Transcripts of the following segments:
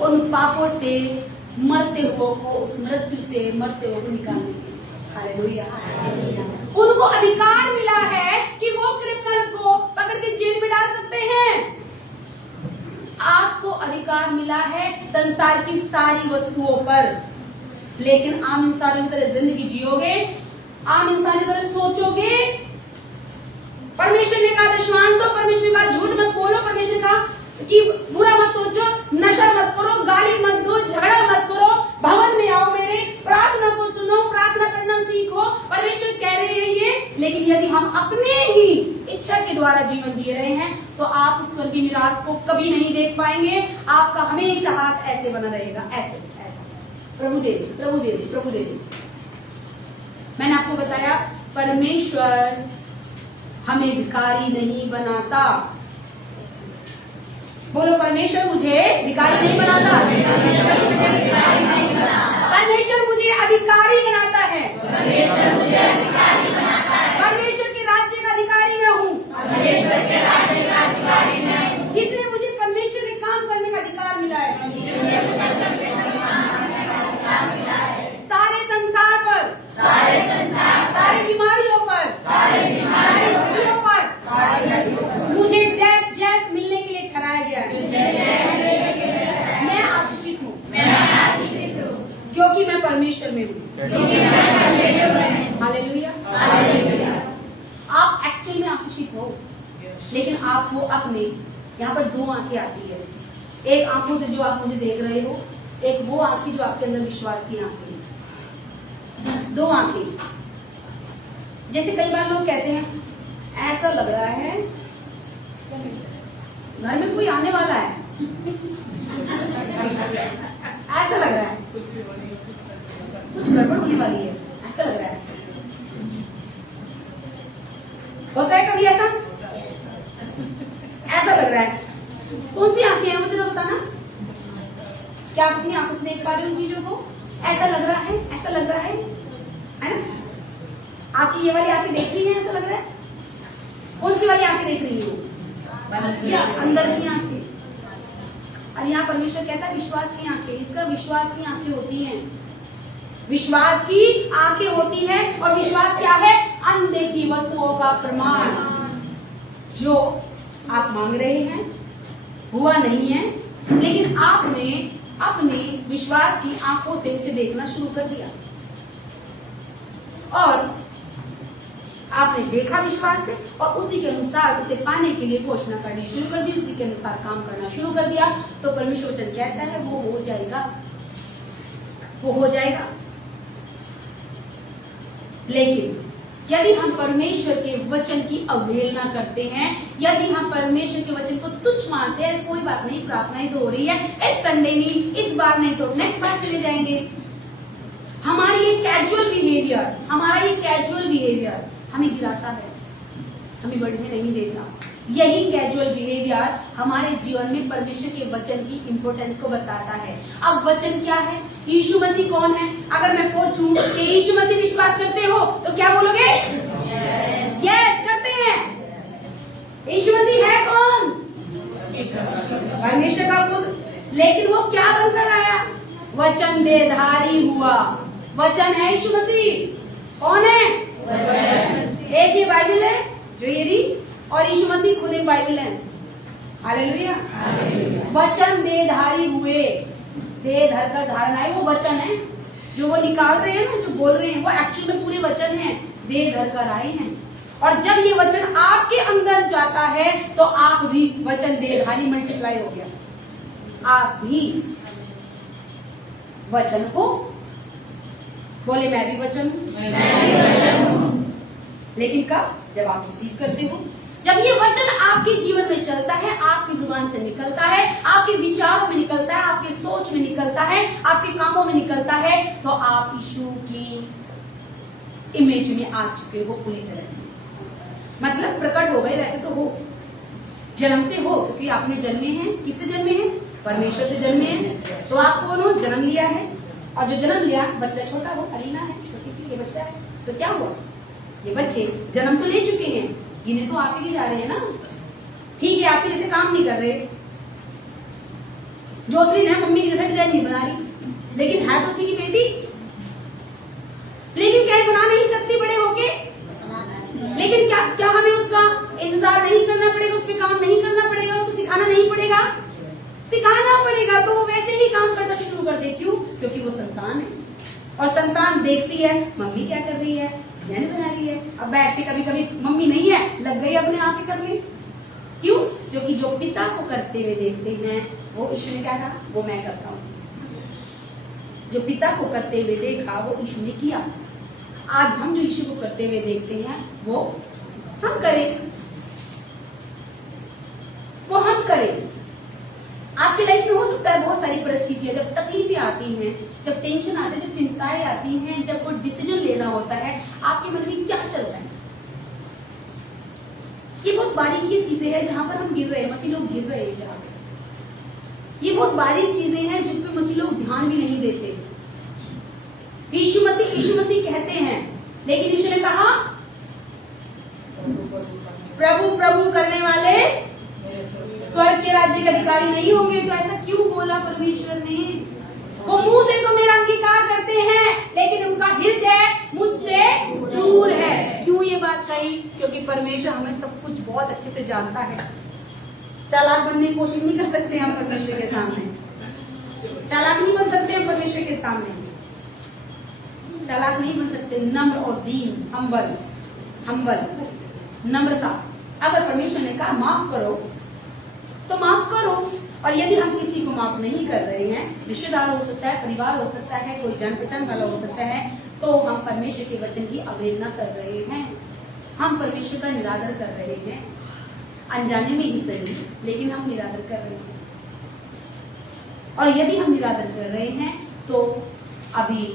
उन पापों से मरते हुए को, उस मृत्यु से मरते हुए को निकालने के लिए। हालेलुया। उनको अधिकार मिला है कि वो क्रिमिनल को पकड़ के जेल में डाल सकते हैं। आपको अधिकार मिला है संसार की सारी वस्तुओं पर, लेकिन आम इंसानों की तरह जिंदगी जियोगे, आम इंसान की तरह सोचोगे। परमेश्वर ने कहा दशमांश दो, परमेश्वर का झूठ मत बोलो, परमेश्वर का कि बुरा मत सोचो, नशा मत करो, गाली मत दो, झगड़ा मत करो, भवन में आओ मेरे, प्रार्थना को सुनो, प्रार्थना करना सीखो। परमेश्वर कह रहे हैं ये, लेकिन यदि हम अपने ही इच्छा के द्वारा जीवन जी रहे हैं तो आप उस स्वर्गीय निराश को कभी नहीं देख पाएंगे। आपका हमेशा हाथ ऐसे बना रहेगा, ऐसे ऐसा। प्रभु दे दे, प्रभु दे दे, प्रभु दे दे। मैंने आपको बताया परमेश्वर हमें भिखारी नहीं बनाता। बोलो, परमेश्वर मुझे भिखारी नहीं बनाता, परमेश्वर मुझे अधिकारी बनाता है। परमेश्वर के राज्य का अधिकारी मैं हूँ। जिसने मुझे परमेश्वर के काम करने का अधिकार मिला है। सारे संसार पर, सारी बीमारियों पर, मुझे जैत मिलने के लिए ठहराया गया है। मैं आशीषित हूँ क्योंकि मैं परमेश्वर में हूँ। हालेलुया। आप एक्चुअल में आशीषित हो, लेकिन आप वो अपने, यहाँ पर दो आंखें आती है। एक आंखों से जो आप मुझे देख रहे हो, एक वो आंखें जो आपके अंदर विश्वास की आंखें हैं। दो आंखें। जैसे कई बार लोग कहते हैं ऐसा लग रहा है घर में कोई आने वाला है, ऐसा लग रहा है कुछ गड़बड़ होने वाली है, ऐसा लग रहा है। होता है कभी ऐसा? ऐसा लग रहा है। कौन सी आंखें हैं मुझे बताना। क्या आप अपनी आंखों से देख पा रहे हो उन चीजों को? ऐसा लग रहा है, ऐसा लग रहा है ना? आपकी ये वाली आंखें देख रही हैं, ऐसा लग रहा है। कौन सी वाली आंखें देख रही हो? अंदर की आंखें। और यहाँ परमेश्वर कहता है विश्वास की आंखें। इसका विश्वास की आंखें होती हैं, विश्वास की आंखें होती है। और विश्वास क्या है? अनदेखी वस्तुओं का प्रमाण। जो आप मांग रहे हैं हुआ नहीं है, लेकिन आपने अपने विश्वास की आंखों से उसे देखना शुरू कर दिया और आपने देखा विश्वास से और उसी के अनुसार उसे पाने के लिए घोषणा करनी शुरू कर दी, उसी के अनुसार काम करना शुरू कर दिया। तो परमेश्वर वचन कहता है वो हो जाएगा, वो हो जाएगा। लेकिन यदि हम परमेश्वर के वचन की अवहेलना करते हैं, यदि हम परमेश्वर के वचन को तुच्छ मानते हैं, कोई बात नहीं, प्रार्थनाएं तो हो रही है, इस संडे नहीं, इस बार नहीं तो नेक्स्ट बार चले जाएंगे। हमारी ये कैजुअल बिहेवियर, हमारा ये कैजुअल बिहेवियर हमें गिराता है, हमें बढ़ने नहीं देता। यही कैजुअल बिहेवियर हमारे जीवन में परमेश्वर के वचन की इंपोर्टेंस को बताता है। अब वचन क्या है? यीशु मसीह कौन है? अगर मैं पूछूं कि यीशु मसीह विश्वास करते हो तो क्या बोलोगे? यस करते हैं। यीशु मसीह है कौन? परमेश्वर का पुत्र। लेकिन वो क्या बनकर आया? वचन देहधारी हुआ। वचन है यीशु मसीह। कौन है? एक ही बाइबल है जो ये दी, और यीशु मसीह खुद एक बाइबल है। हालेलुया। वचन देहधारी हुए। देह धर कर धारण आए, वो वचन है जो वो निकाल रहे हैं ना, जो बोल रहे हैं, वो एक्चुअल में पूरे वचन है, देह धर कर आए हैं। और जब ये वचन आपके अंदर जाता है तो आप भी वचन देहधारी मल्टीप्लाई हो गया। आप भी वचन को बोले, मैं भी वचन हूं। लेकिन कब? जब आप रिसीव करते हो, जब ये वचन आपके जीवन में चलता है, आपकी जुबान से निकलता है, आपके विचारों में निकलता है, आपके सोच में निकलता है, आपके कामों में निकलता है, तो आप यीशु की इमेज में आ चुके हो पूरी तरह से। मतलब प्रकट हो गए। वैसे तो हो, जन्म से हो, क्योंकि आपने जन्मे हैं। किससे जन्मे हैं? परमेश्वर से जन्मे हैं। तो आपको उन्होंने जन्म लिया है, और जो जन्म लिया, बच्चा छोटा हो, अलीना है, छोटी सी ये बच्चा है, तो क्या हुआ? ये बच्चे जन्म तो ले चुके हैं, गिने तो आपके लिए जा रहे हैं ना। ठीक है, आपके जैसे काम नहीं कर रहे, जोसलिन है मम्मी की जैसा डिजाइन नहीं बना रही, लेकिन है तो उसी की बेटी। लेकिन क्या बना नहीं सकती बड़े होके? लेकिन क्या हमें उसका इंतजार नहीं करना पड़ेगा, उस पर काम नहीं करना पड़ेगा, उसको सिखाना नहीं पड़ेगा? सिखाना पड़ेगा। तो वो वैसे ही काम करना शुरू कर दे। क्यों? क्योंकि वो संतान है और संतान देखती है मम्मी क्या कर रही है, मैंने बना रही है। अब बैठ के कभी कभी मम्मी नहीं है, लग गई अपने आप ही करने। क्यों? क्योंकि जो पिता को करते हुए देखते हैं वो ईश्वर ने क्या कहा, वो मैं करता हूँ। जो पिता को करते हुए देखा वो ईश्वर ने किया। आज हम जो ईश्वर को करते हुए देखते हैं वो हम करें, वो हम करें। आपकी लाइफ में हो सकता है बहुत सारी परिस्थितियां, जब तकलीफें आती हैं, जब टेंशन आते हैं, जब चिंताएं आती हैं, जब कोई डिसीजन लेना होता है, आपके मन में क्या चलता है? ये बहुत बारीकी चीजें हैं जहां पर हम गिर रहे हैं, मसीह लोग गिर रहे हैं जहां पे। ये बहुत बारीक चीजें हैं जिसपे मसीह लोग ध्यान भी नहीं देते। यीशु मसीह कहते हैं, लेकिन यीशु ने कहा प्रभु प्रभु करने वाले स्वर्ग के राज्य के अधिकारी नहीं होंगे। तो ऐसा क्यों बोला परमेश्वर ने? वो मुंह से तो मेरा अंगीकार करते हैं, लेकिन उनका हृदय मुझसे दूर है। क्यों ये बात कही? क्योंकि परमेश्वर हमें सब कुछ बहुत अच्छे से जानता है। चालाक बनने की कोशिश नहीं कर सकते हम परमेश्वर के सामने। चालाक नहीं बन सकते हम परमेश्वर के सामने। चालाक नहीं बन सकते। नम्र और दीन, हम्बल, नम्रता। अगर परमेश्वर ने कहा माफ करो तो माफ करो। और यदि हम किसी को माफ नहीं कर रहे हैं, रिश्तेदार हो सकता है, परिवार हो सकता है, कोई जान पहचान वाला हो सकता है, तो हम परमेश्वर के वचन की अवहेलना कर रहे हैं। हम परमेश्वर का निरादर कर रहे हैं, अनजाने में ही सही, लेकिन हम निरादर कर रहे हैं। और यदि हम निरादर कर रहे हैं तो अभी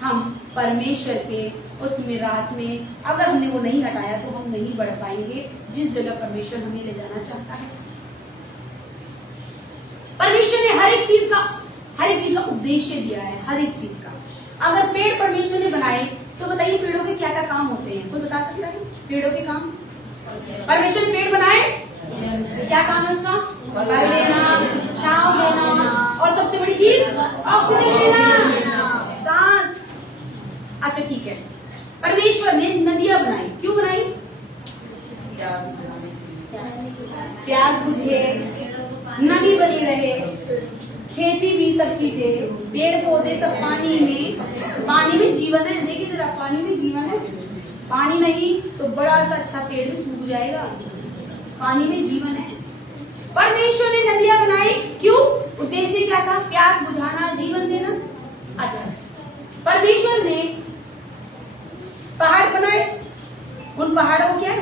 हम परमेश्वर के उस मिरास में, अगर हमने वो नहीं हटाया तो हम नहीं बढ़ पाएंगे जिस जगह परमेश्वर हमें ले जाना चाहता है। परमेश्वर ने हर एक चीज का उद्देश्य दिया है, हर एक चीज का। अगर पेड़ परमेश्वर ने बनाए तो बताइए पेड़ों के क्या क्या काम होते हैं? कोई बता सकता है पेड़ों के काम? परमेश्वर ने पेड़ बनाए, क्या काम है उसका? फल देना, छांव देना, और सबसे बड़ी चीज ऑक्सीजन देना, सांस। अच्छा ठीक है। परमेश्वर ने नदियां बनाई, क्यों बनाई? प्यास बुझे, नदी बनी रहे, खेती भी, सब चीजें, पेड़ पौधे सब पानी में जीवन है। देखिए जरा, पानी में जीवन है। पानी नहीं तो बड़ा सा अच्छा पेड़ भी सूख जाएगा। पानी में जीवन है। परमेश्वर ने नदियां बनाई, क्यों? उद्देश्य क्या था? प्यास बुझाना, जीवन देना। अच्छा, परमेश्वर ने पहाड़ बनाए, उन पहाड़ों को क्या है?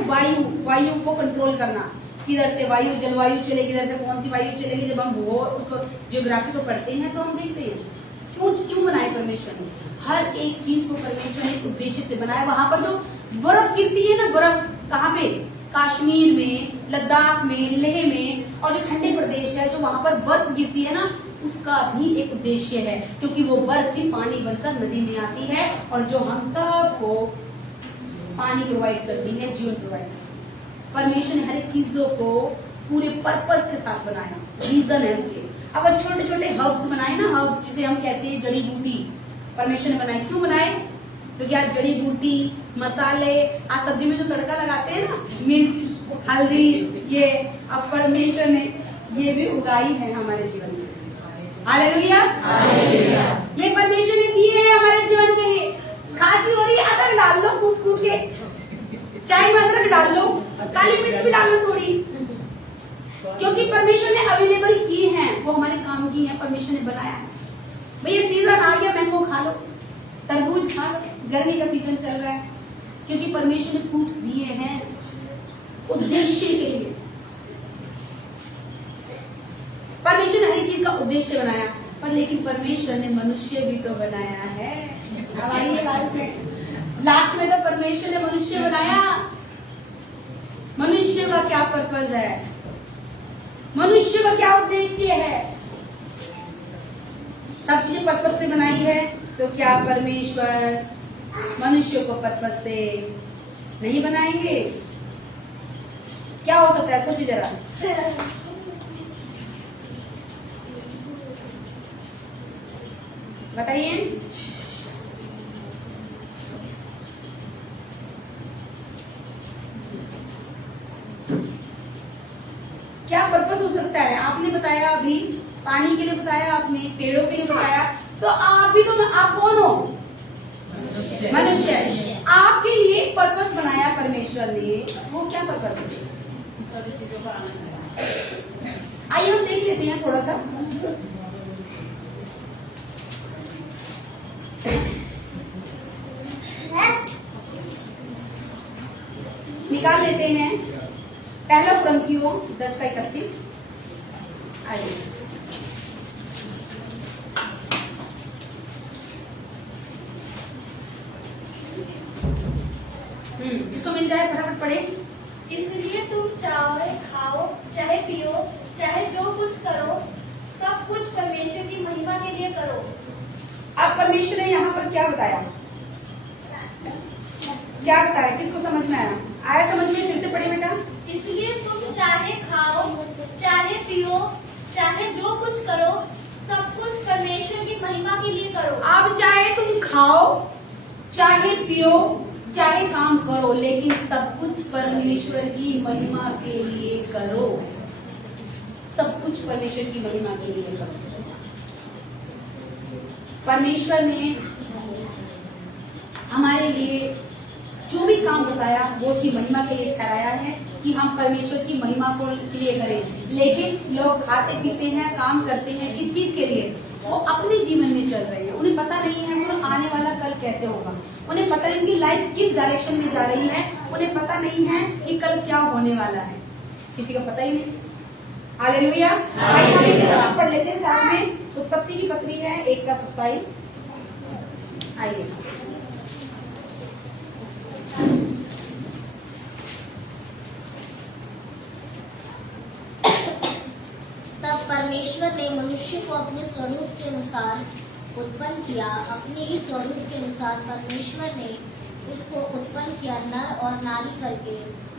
वायु को कंट्रोल करना, किधर से वायु जलवायु चलेगी, किधर से कौन सी वायु चलेगी। जब हम वो उसको ज्योग्राफी को पढ़ते हैं तो हम देखते हैं क्यों बनाए परमेश्वर ने। हर एक चीज को परमेश्वर ने उद्देश्य से बनाया। वहां पर जो बर्फ गिरती है ना, बर्फ कहाँ पे? कश्मीर में, लद्दाख में, लेह में, और जो ठंडे प्रदेश है जो वहां पर बर्फ गिरती है ना, उसका भी एक उद्देश्य है, क्योंकि वो बर्फ ही पानी बनकर नदी में आती है और जो हम सबको पानी प्रोवाइड करती है, जीवन प्रोवाइड करती है। परमेश्वर ने हर एक चीजों को पूरे पर्पस के साथ बनाया, रीजन है उसके। अगर छोटे छोटे हर्ब्स बनाए ना, हर्ब्स जिसे हम कहते हैं जड़ी बूटी, परमेश्वर ने बनाई। क्यों बनाए? क्योंकि आज जड़ी बूटी, मसाले, आज सब्जी में जो तड़का लगाते हैं ना, मिर्च, हल्दी, ये अब परमेश्वर ने ये भी उगाई है हमारे जीवन में। हालेलुया, ये परमेश्वर ने दिए हैं हमारे जीवन के लिए। खांसी हो रही है, अदरक डाल लो, कूट के चाय में अदरक डाल लो, काली मिर्च भी डाल लो थोड़ी, क्योंकि परमेश्वर ने अवेलेबल किए हैं, वो हमारे काम की है, परमेश्वर ने बनाया है। भैया सीजन आ गया, मैंगो खा लो, तरबूज खा लो, गर्मी का सीजन चल रहा है, क्योंकि परमेश्वर ने फ्रूट्स दिए हैं उद्देश्य के लिए। परमेश्वर ने हर चीज का उद्देश्य बनाया, पर लेकिन परमेश्वर ने मनुष्य भी तो बनाया है। हमारी लास्ट में तो परमेश्वर ने मनुष्य बनाया। मनुष्य का क्या पर्पज है? मनुष्य का क्या उद्देश्य है? सब चीजें पर्पज से बनाई है, तो क्या परमेश्वर मनुष्य को पर्पज से नहीं बनाएंगे? क्या हो सकता है? सोचिए जरा। बताइए। क्या पर्पस हो सकता है? आपने बताया अभी, पानी के लिए बताया आपने, पेड़ों के लिए बताया, तो आप भी तो, आप कौन हो? मनुष्य। आपके लिए पर्पस बनाया परमेश्वर ने, वो क्या पर्पस है? सभी चीजों का आनंद। आइए हम देख लेते हैं थोड़ा सा। निकाल लेते हैं पहला कुरिन्थियों 10:31। आइए, जिसको मिल जाए फटाफट पढ़े। इसलिए तुम चाहे खाओ चाहे पियो चाहे जो कुछ करो सब कुछ परमेश्वर की महिमा के लिए करो। अब परमेश्वर ने यहाँ पर क्या बताया? क्या बताया? किसको समझ में आया? आया समझ में? फिर से पढ़े बेटा। इसलिए तुम चाहे खाओ चाहे पियो चाहे जो कुछ करो सब कुछ परमेश्वर की महिमा के लिए करो। अब चाहे तुम खाओ चाहे पियो चाहे काम करो, लेकिन सब कुछ परमेश्वर की महिमा के लिए करो। सब कुछ परमेश्वर की महिमा के लिए करो। परमेश्वर ने हमारे लिए जो भी काम बताया वो उसकी महिमा के लिए ठहराया है कि हम परमेश्वर की महिमा को के लिए करें। लेकिन लोग खाते पीते हैं, काम करते हैं, किस चीज के लिए? वो अपने जीवन में चल रहे हैं। उन्हें पता नहीं है वो आने वाला कल कैसे होगा। उन्हें पता नहीं उनकी लाइफ किस डायरेक्शन में जा रही है। उन्हें पता नहीं है कि कल क्या होने वाला है। किसी का पता ही नहीं। हालेलुया। आइए हम एक किताब पढ़ लेते हैं साथ में। उत्पत्ति की पत्री है 1:27। आइए, तब परमेश्वर ने मनुष्य को अपने स्वरूप के अनुसार उत्पन्न किया, अपने ही स्वरूप के अनुसार परमेश्वर ने उसको उत्पन्न किया, नर और नारी करके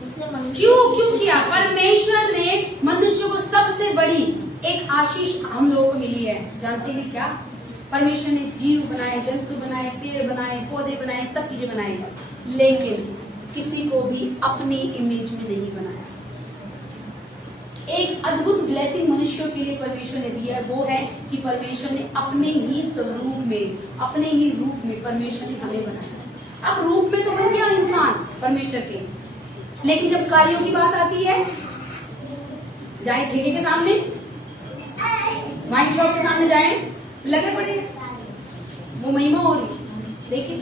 उसने मनुष्य क्यों किया? परमेश्वर ने मनुष्य को सबसे बड़ी एक आशीष हम लोगों को मिली है। जानते हैं क्या? परमेश्वर ने जीव बनाए, जंतु बनाए, पेड़ बनाए, पौधे बनाए, सब चीजें बनाई, लेकिन किसी को भी अपनी इमेज में नहीं बनाया। एक अद्भुत ब्लेसिंग मनुष्यों के लिए परमेश्वर ने दिया, वो है कि परमेश्वर ने अपने ही स्वरूप में, अपने ही रूप में परमेश्वर ने हमें बनाया। अब रूप में तो बन गया इंसान परमेश्वर के, लेकिन जब कार्यों की बात आती है, जाए ठेके के सामने, वाइन शॉप के सामने जाए, लगे पड़े, वो महिमा हो रही। देखिए,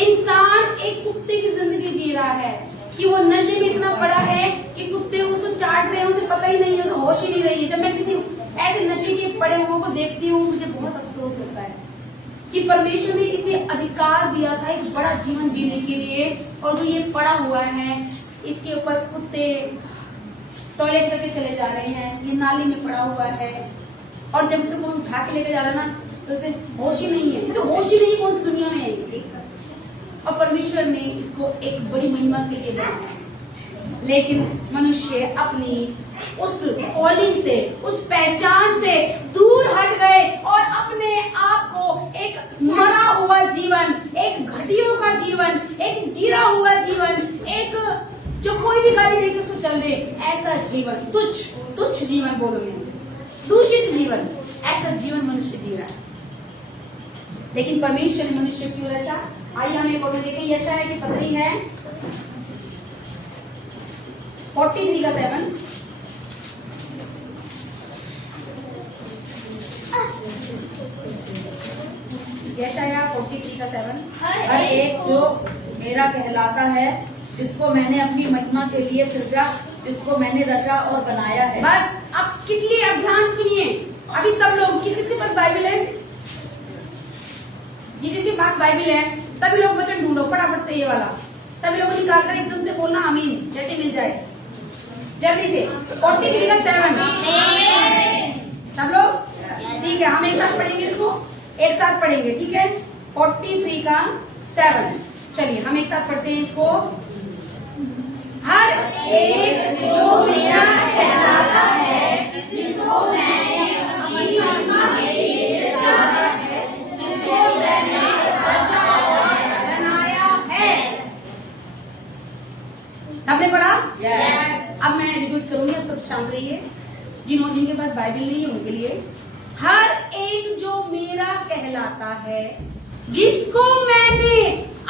इंसान एक कुत्ते की जिंदगी जी रहा है कि वो नशे में इतना पड़ा है कि कुत्ते उसको चाट रहे हैं, उसे पता ही नहीं है, उसे होश ही नहीं रही है। जब मैं किसी ऐसे नशे के पड़े हुए को देखती हूँ, मुझे बहुत अफसोस होता है कि परमेश्वर ने इसे अधिकार दिया था एक बड़ा जीवन जीने के लिए, और जो ये पड़ा हुआ है, इसके ऊपर कुत्ते टॉयलेट करके चले जा रहे हैं, ये नाली में पड़ा हुआ है, और जब इसे कोई उठा के लेके जा रहा है ना, तो इसे होश ही नहीं है, इसे होश ही नहीं कौन सी दुनिया में है। और परमेश्वर ने इसको एक बड़ी महिमा के लिए बनाया, लेकिन मनुष्य अपनी उस कॉलिंग से, उस पहचान से दूर हट गए और अपने आप को एक मरा हुआ जीवन, एक घटियों का जीवन, एक गिरा हुआ जीवन, एक जो कोई भी गाली देके उसको चल दे, ऐसा जीवन, तुच्छ जीवन बोलोगे, दूषित जीवन, ऐसा जीवन मनुष्य जी रहा है। लेकिन परमेश्वर ने मनुष्य क्यों रचा? आइए हम एक और देखें। यशायाह की पत्री है 43:7। यशायाह 43:7। हर एक जो मेरा कहलाता है, जिसको मैंने अपनी महिमा के लिए सृजा, जिसको मैंने रचा और बनाया है। बस अब किस लिए? अब ध्यान सुनिए। अभी सब लोग, किसके पास बाइबल है? जिसके पास बाइबल है सभी लोग वचन ढूंढो फटाफट से, ये वाला सभी लोग निकाल कर एकदम से बोलना आमीन, जैसे मिल जाए जल्दी से। 43:7 सब लोग, ठीक है? हम एक साथ पढ़ेंगे, इसको एक साथ पढ़ेंगे, ठीक है? 43:7। चलिए हम एक साथ पढ़ते हैं इसको। हर एक जो मेरा कहलाता है, जिसको मैंने अपनी महिमा के लिए सृजा है, शांत रहिए। जिनके पास बाइबल नहीं है उनके लिए, हर एक जो मेरा कहलाता है, जिसको मैंने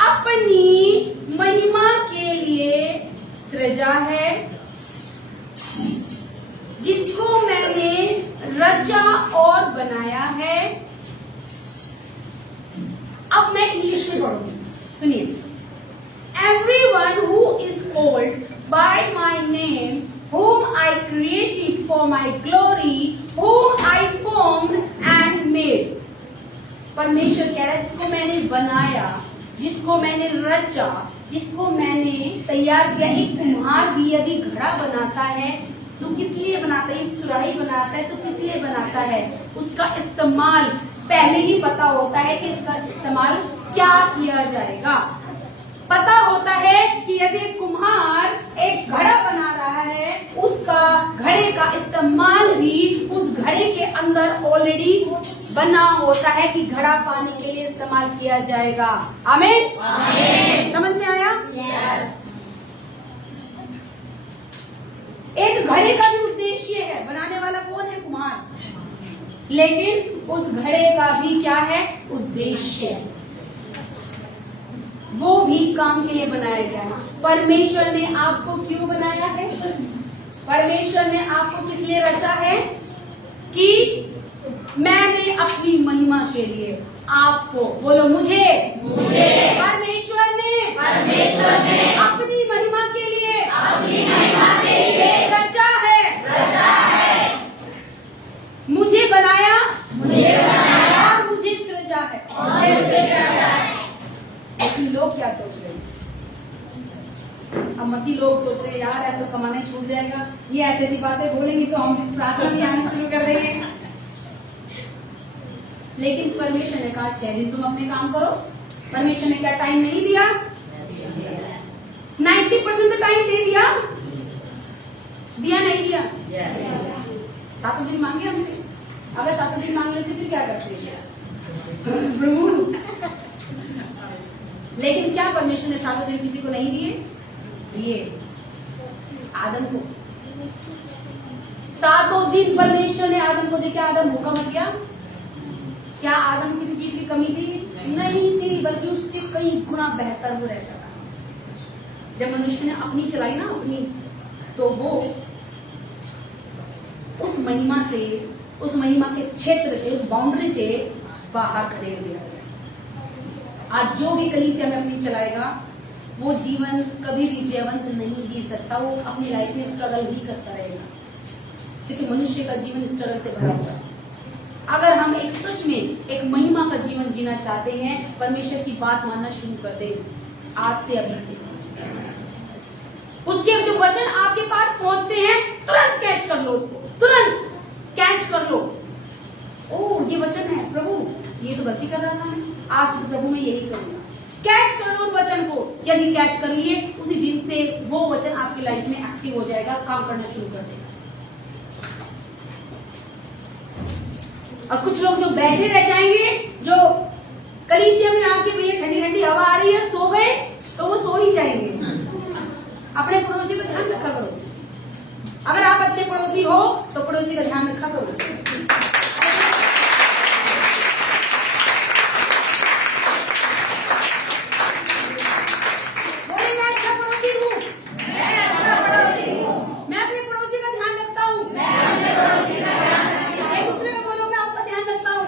अपनी महिमा के लिए सृजा है, जिसको मैंने रचा और बनाया है। अब मैं इंग्लिश में पढ़ूंगी, सुनिए। Everyone who is called by my name, whom I created for my glory, whom I formed and made. परमेश्वर कह रहा है जिसको मैंने बनाया, जिसको मैंने रचा, जिसको मैंने तैयार किया। एक कुम्हार भी यदि घड़ा बनाता है तो किस लिए बनाता है? सुराही बनाता है तो किस लिए बनाता है? उसका इस्तेमाल पहले ही पता होता है कि इसका इस्तेमाल क्या किया जाएगा। पता होता है कि यदि कुम्हार एक घड़ा बना रहा है, उसका घड़े का इस्तेमाल भी उस घड़े के अंदर ऑलरेडी बना होता है कि घड़ा पानी के लिए इस्तेमाल किया जाएगा। आमीन? आमीन। समझ में आया? यस। एक घड़े का भी उद्देश्य है, बनाने वाला कौन है? कुम्हार। लेकिन उस घड़े का भी क्या है? उद्देश्य। वो भी काम के लिए बनाया गया है। परमेश्वर ने आपको क्यों बनाया है? परमेश्वर ने आपको किस लिए रचा है? कि मैंने अपनी महिमा के लिए आपको, बोलो मुझे परमेश्वर ने अपनी महिमा के लिए रचा है, मुझे बनाया और मुझे सृजा है। लेकिन लोग क्या सोच रहे हैं? अब मसीह लोग सोच रहे हैं यार ऐसा कमाना छूट जाएगा, ये ऐसी ऐसी बातें बोलेंगे तो हम प्रार्थना में आना शुरू कर देंगे। लेकिन परमेश्वर ने कहा 6 दिन तुम अपने काम करो। परमेश्वर ने क्या टाइम नहीं दिया? 90% तो टाइम दे दिया नहीं दिया? 7 दिन मांगे हमसे। अगर 7 दिन मांग लेते फिर क्या करते? प्रभु। लेकिन क्या परमेश्वर ने 7 दिन किसी को नहीं दिए? आदम को 7 दिन परमेश्वर ने आदम को दिया। आदम भूखा मर गया? क्या आदम किसी चीज की कमी थी? नहीं थी, बल्कि उससे कई गुना बेहतर वो रहता था। जब मनुष्य ने अपनी चलाई ना अपनी, तो वो उस महिमा के क्षेत्र से, उस बाउंड्री से बाहर खदेड़ दिया गया। आज जो भी कलीसिया में अपनी चलाएगा वो जीवन कभी भी जयवंत नहीं जी सकता। वो अपनी लाइफ में स्ट्रगल ही करता रहेगा, क्योंकि मनुष्य का जीवन स्ट्रगल से भरा हुआ है। अगर हम एक सच में एक महिमा का जीवन जीना चाहते हैं, परमेश्वर की बात मानना शुरू कर दें आज से, अभी से। उसके जो वचन आपके पास पहुंचते हैं तुरंत कैच कर लो, उसको तुरंत कैच कर लो। ओ ये वचन है, प्रभु ये तो गलती कर रहा था मैं, आज तो प्रभु मैं यही करूंगा। कैच कर लो वचन को। यदि कैच कर लिए, उसी दिन से वो वचन आपकी लाइफ में एक्टिव हो जाएगा, काम करना शुरू कर देगा। और कुछ लोग जो बैठे रह जाएंगे, जो कलीसिया में आके भैया ठंडी ठंडी हवा आ रही है, सो गए, तो वो सो ही जाएंगे। अपने पड़ोसी का ध्यान रखा करो। अगर आप अच्छे पड़ोसी हो तो पड़ोसी का ध्यान रखा करो। बोले मैं अच्छा पड़ोसी हूँ, मैं अपने पड़ोसी का ध्यान रखता हूँ। एक दूसरे को बोलो मैं आपका ध्यान रखता हूँ।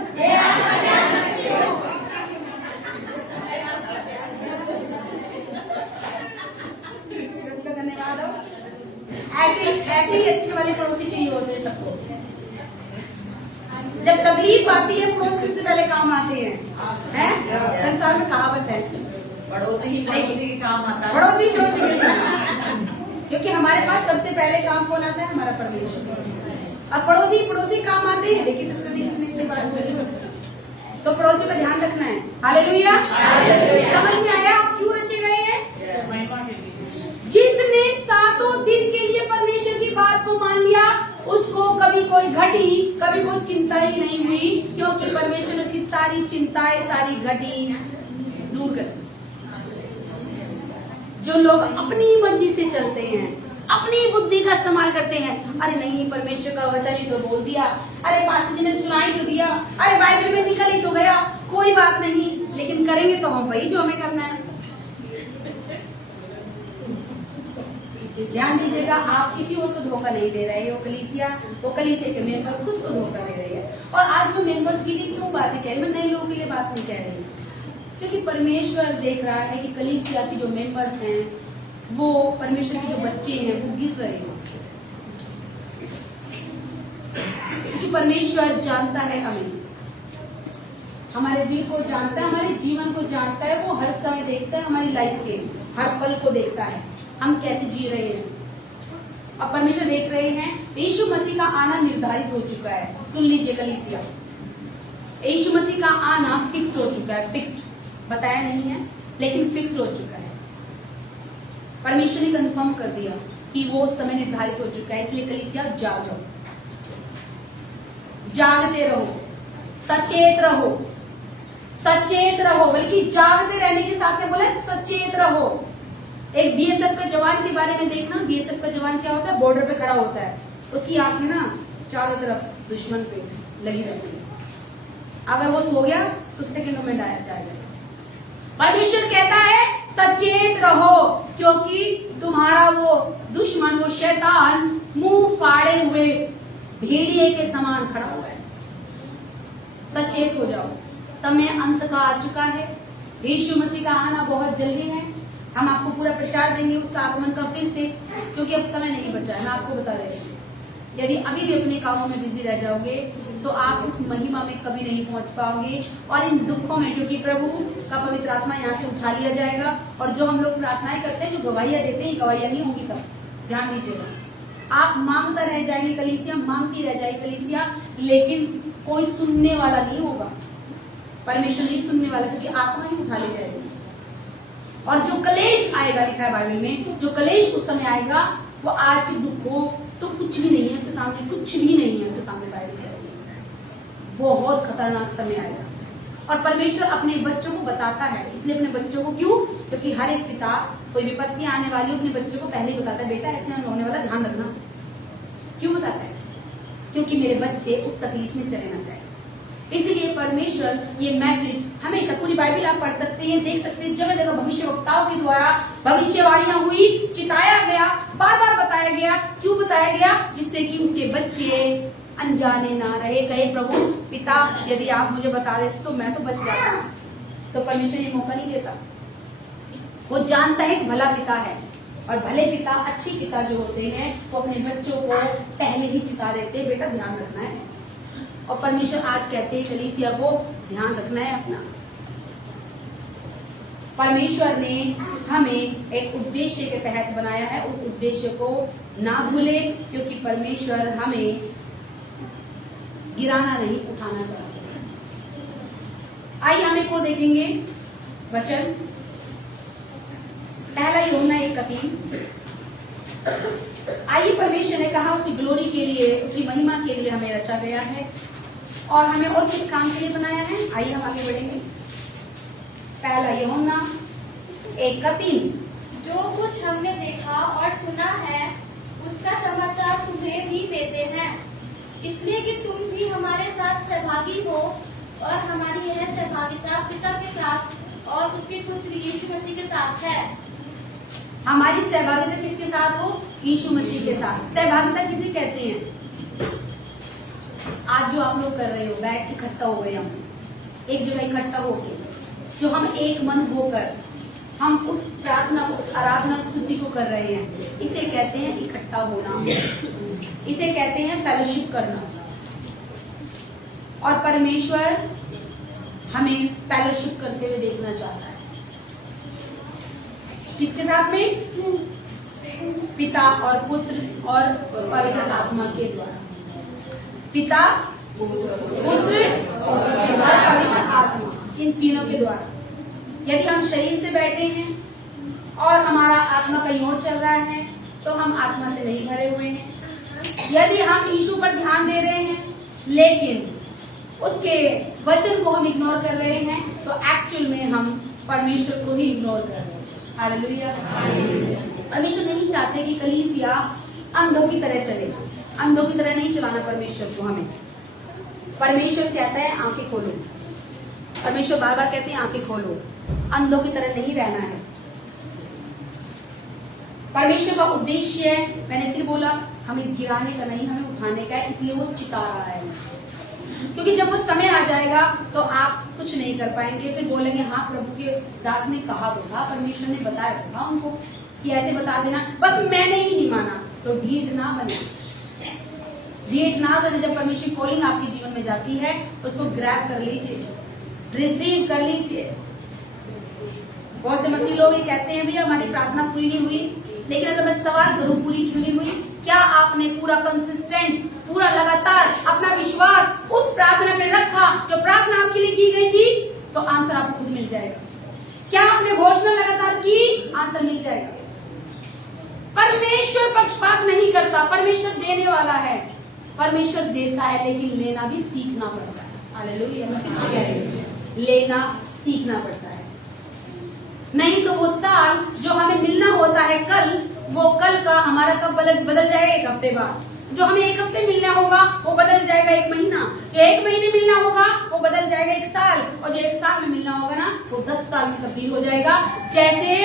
धन्यवाद। ऐसे ही अच्छे वाले पड़ोसी चाहिए होते हैं सबको। जब तकलीफ आती है पड़ोसी सबसे पहले काम आते हैं। संसार में कहावत है पड़ोसी ही पड़ोसी के काम आता है। पड़ोसी के काम, क्योंकि हमारे पास सबसे पहले काम कौन आता है? हमारा परमेश्वर। और पड़ोसी काम आते हैं। देखिए सिस्टर ने कितनी अच्छी बात बोली। तो पड़ोसी का ध्यान रखना है। हालेलुया। समझ में आया आप क्यों रचे गए हैं? जिसने 7 दिन के लिए परमेश्वर की बात को मान लिया, उसको कभी कोई घटी, कभी कोई चिंता ही नहीं हुई, क्योंकि परमेश्वर ने उसकी सारी चिंताएं, सारी घटी दूर कर। जो लोग अपनी मर्जी से चलते हैं, अपनी बुद्धि का इस्तेमाल करते हैं। अरे नहीं, परमेश्वर का वचन ही तो बोल दिया, अरे पास्टर जी ने सुनाई तो दिया, अरे बाइबल में निकल ही तो गया, कोई बात नहीं, लेकिन करेंगे तो हम वही जो हमें करना है। ध्यान दीजिएगा, आप किसी और को धोखा नहीं दे रहे हैं। वो कलीसिया के मेंबर खुद को धोखा दे रहे हैं। और आज मैं मेंबर्स के लिए क्यों बातें कह रही हूँ, मैं नए लोगों के लिए बात नहीं कह रही हूँ, क्योंकि परमेश्वर देख रहा है कि कलीसिया के जो मेंबर्स हैं, वो परमेश्वर के जो बच्चे हैं, वो गिर रहे हैं। क्योंकि परमेश्वर जानता है हमें, हमारे दिल को जानता है, हमारे जीवन को जानता है। वो हर समय देखता है, हमारी लाइफ के हर पल को देखता है, हम कैसे जी रहे हैं। अब परमेश्वर देख रहे हैं, यीशु मसीह का आना निर्धारित हो चुका है। सुन लीजिए कलीसिया, यीशु मसीह का आना फिक्स हो चुका है। फिक्स्ड बताया नहीं है, लेकिन फिक्स हो चुका है। परमेश्वर ने कंफर्म कर दिया कि वो समय निर्धारित हो चुका है। इसलिए कलीसिया जाग जाओ, जागते रहो, सचेत रहो, सचेत रहो, बल्कि जागते रहने के साथ में बोले सचेत रहो। एक बीएसएफ का जवान के बारे में देखना, बीएसएफ का जवान क्या होता है, बॉर्डर पे खड़ा होता है, उसकी आंखें ना चारों तरफ दुश्मन पे लगी रहती है। अगर वो सो गया तो सेकंडों में जाएगा। परमेश्वर कहता है सचेत रहो, क्योंकि तुम्हारा वो दुश्मन, वो शैतान मुंह फाड़े हुए भेड़िए के समान खड़ा हुआ है। सचेत हो जाओ, समय अंत का आ चुका है। यीशु मसीह का आना बहुत जल्दी है। हम आपको पूरा प्रचार देंगे उसका आगमन का फिर से, क्योंकि अब समय नहीं बचा है। मैं आपको बता रही हूँ, यदि अभी भी अपने कामों में बिजी रह जाओगे तो आप उस महिमा में कभी नहीं पहुंच पाओगे। और इन दुखों में, क्योंकि प्रभु का पवित्र आत्मा यहाँ से उठा लिया जाएगा, और जो हम लोग प्रार्थनाएं करते हैं, जो गवाहियां देते हैं, गवाहियां नहीं होंगी तब। ध्यान दीजिएगा, आप मांगता रह जाएंगे कलीसिया, मांगती रह जाएगी कलीसिया, लेकिन कोई सुनने वाला नहीं होगा। परमेश्वर नहीं सुनने वाला, क्योंकि आत्मा ही उठा ले जाएगी। और जो कलेश आएगा, लिखा है बाइबल में, जो कलेश उस समय आएगा, वो आज के दुख हो तो कुछ भी नहीं है इसके सामने, कुछ भी नहीं है इसके सामने। बाइबल कह रही है बहुत खतरनाक समय आएगा। और परमेश्वर अपने बच्चों को बताता है, इसलिए अपने बच्चों को, क्यों? क्योंकि हर एक पिता, कोई विपत्ति आने वाली, अपने बच्चों को पहले ही बताता है, बेटा ऐसे होने वाला, ध्यान रखना। क्यों बताता है? क्योंकि मेरे बच्चे उस तकलीफ में चले ना जाए। इसीलिए परमेश्वर ये मैसेज हमेशा, पूरी बाइबल आप पढ़ सकते हैं, देख सकते हैं, जगह जगह भविष्यवक्ताओं के द्वारा भविष्यवाणियां हुई, चिताया गया, बार बार बताया गया। क्यों बताया गया? जिससे कि उसके बच्चे अनजाने ना रहे। कहे प्रभु पिता, यदि आप मुझे बता देते तो मैं तो बच जाता। तो परमेश्वर ये मौका नहीं देता। वो जानता है कि भला पिता है, और भले पिता, अच्छे पिता जो होते हैं, वो अपने बच्चों को पहले ही चिता देते हैं, बेटा ध्यान रखना है। और परमेश्वर आज कहते हैं कलीसिया को ध्यान रखना है अपना। परमेश्वर ने हमें एक उद्देश्य के तहत बनाया है, उस उद्देश्य को ना भूले, क्योंकि परमेश्वर हमें गिराना नहीं, उठाना चाहते हैं। आइए हम एक और देखेंगे वचन, पहला यूहन्ना 1:3। आइए, परमेश्वर ने कहा उसकी ग्लोरी के लिए, उसकी महिमा के लिए हमें रचा गया है, और हमें और किस काम के लिए बनाया है। आइए हम आगे बढ़ेंगे। पहला यूहन्ना 1:3। जो कुछ हमने देखा और सुना है, उसका समाचार तुम्हें भी देते हैं, इसलिए कि तुम भी हमारे साथ सहभागी हो, और हमारी यह सहभागिता पिता के साथ और उसके पुत्र यीशु मसीह के साथ है। हमारी सहभागिता किसके साथ हो? यीशु मसीह के साथ। सहभागिता किसे कहते हैं? आज जो आप लोग कर रहे हो, बैठ इकट्ठा हो गए, हम एक जगह इकट्ठा होके, जो हम एक मन होकर हम उस प्रार्थना को, उस आराधना स्तुति को कर रहे हैं, इसे कहते हैं इकट्ठा होना, इसे कहते हैं फेलोशिप करना। और परमेश्वर हमें फेलोशिप करते हुए देखना चाहता है। किसके साथ में? पिता और पुत्र और पवित्र आत्मा के द्वारा। पिता, पुत्र और पवित्र आत्मा, इन तीनों के द्वारा। यदि हम शरीर से बैठे हैं और हमारा आत्मा कहीं और चल रहा है, तो हम आत्मा से नहीं भरे हुए हैं। यदि हम यीशु पर ध्यान दे रहे हैं, लेकिन उसके वचन को हम इग्नोर कर रहे हैं, तो एक्चुअल में हम परमेश्वर को ही इग्नोर कर रहे हैं। हालेलुया। परमेश्वर नहीं चाहते कि कलीसिया अंधों की तरह चले। अंधों की तरह नहीं चलाना परमेश्वर को हमें। परमेश्वर कहता है आंखें खोलो। परमेश्वर बार बार कहते हैं आंखें खोलो। अंधों की तरह नहीं रहना है। परमेश्वर का उद्देश्य है, मैंने फिर बोला, हमें गिराने का नहीं, हमें उठाने का है। इसलिए वो चिता रहा है, क्योंकि जब वो समय आ जाएगा तो आप कुछ नहीं कर पाएंगे। फिर बोलेंगे हाँ प्रभु के दास ने कहा तो था, परमेश्वर ने बताया तो था उनको कि ऐसे बता देना, बस मैंने ही नहीं माना। तो ढीठ ना बने, ढीठ ना बने। जब परमेश्वर कॉलिंग आपके जीवन में जाती है उसको ग्रैब कर लीजिए, रिसीव कर लीजिए। बहुत से मसीह लोग ये कहते हैं भैया हमारी प्रार्थना पूरी नहीं हुई, लेकिन अगर मैं सवाल करूं पूरी क्यों नहीं हुई, क्या आपने पूरा कंसिस्टेंट, पूरा लगातार अपना विश्वास उस प्रार्थना में रखा जो प्रार्थना आपके लिए की गई थी? तो आंसर आपको खुद मिल जाएगा। क्या आपने घोषणा लगातार की? आंसर मिल जाएगा। परमेश्वर पक्षपात नहीं करता, परमेश्वर देने वाला है। परमेश्वर देता है लेकिन लेना भी सीखना पड़ता है। हालेलुया। मैं फिर से कह रही हूं, लेना सीखना पड़ता है। नहीं तो वो साल जो हमें मिलना होता है कल, वो कल का हमारा कब बदल जाएगा? 1 हफ्ते बाद। जो हमें 1 हफ्ते मिलना होगा वो बदल जाएगा 1 महीना। जो 1 महीने मिलना होगा वो बदल जाएगा 1 साल। और जो 1 साल में मिलना होगा ना, वो 10 साल में तब्दील हो जाएगा, जैसे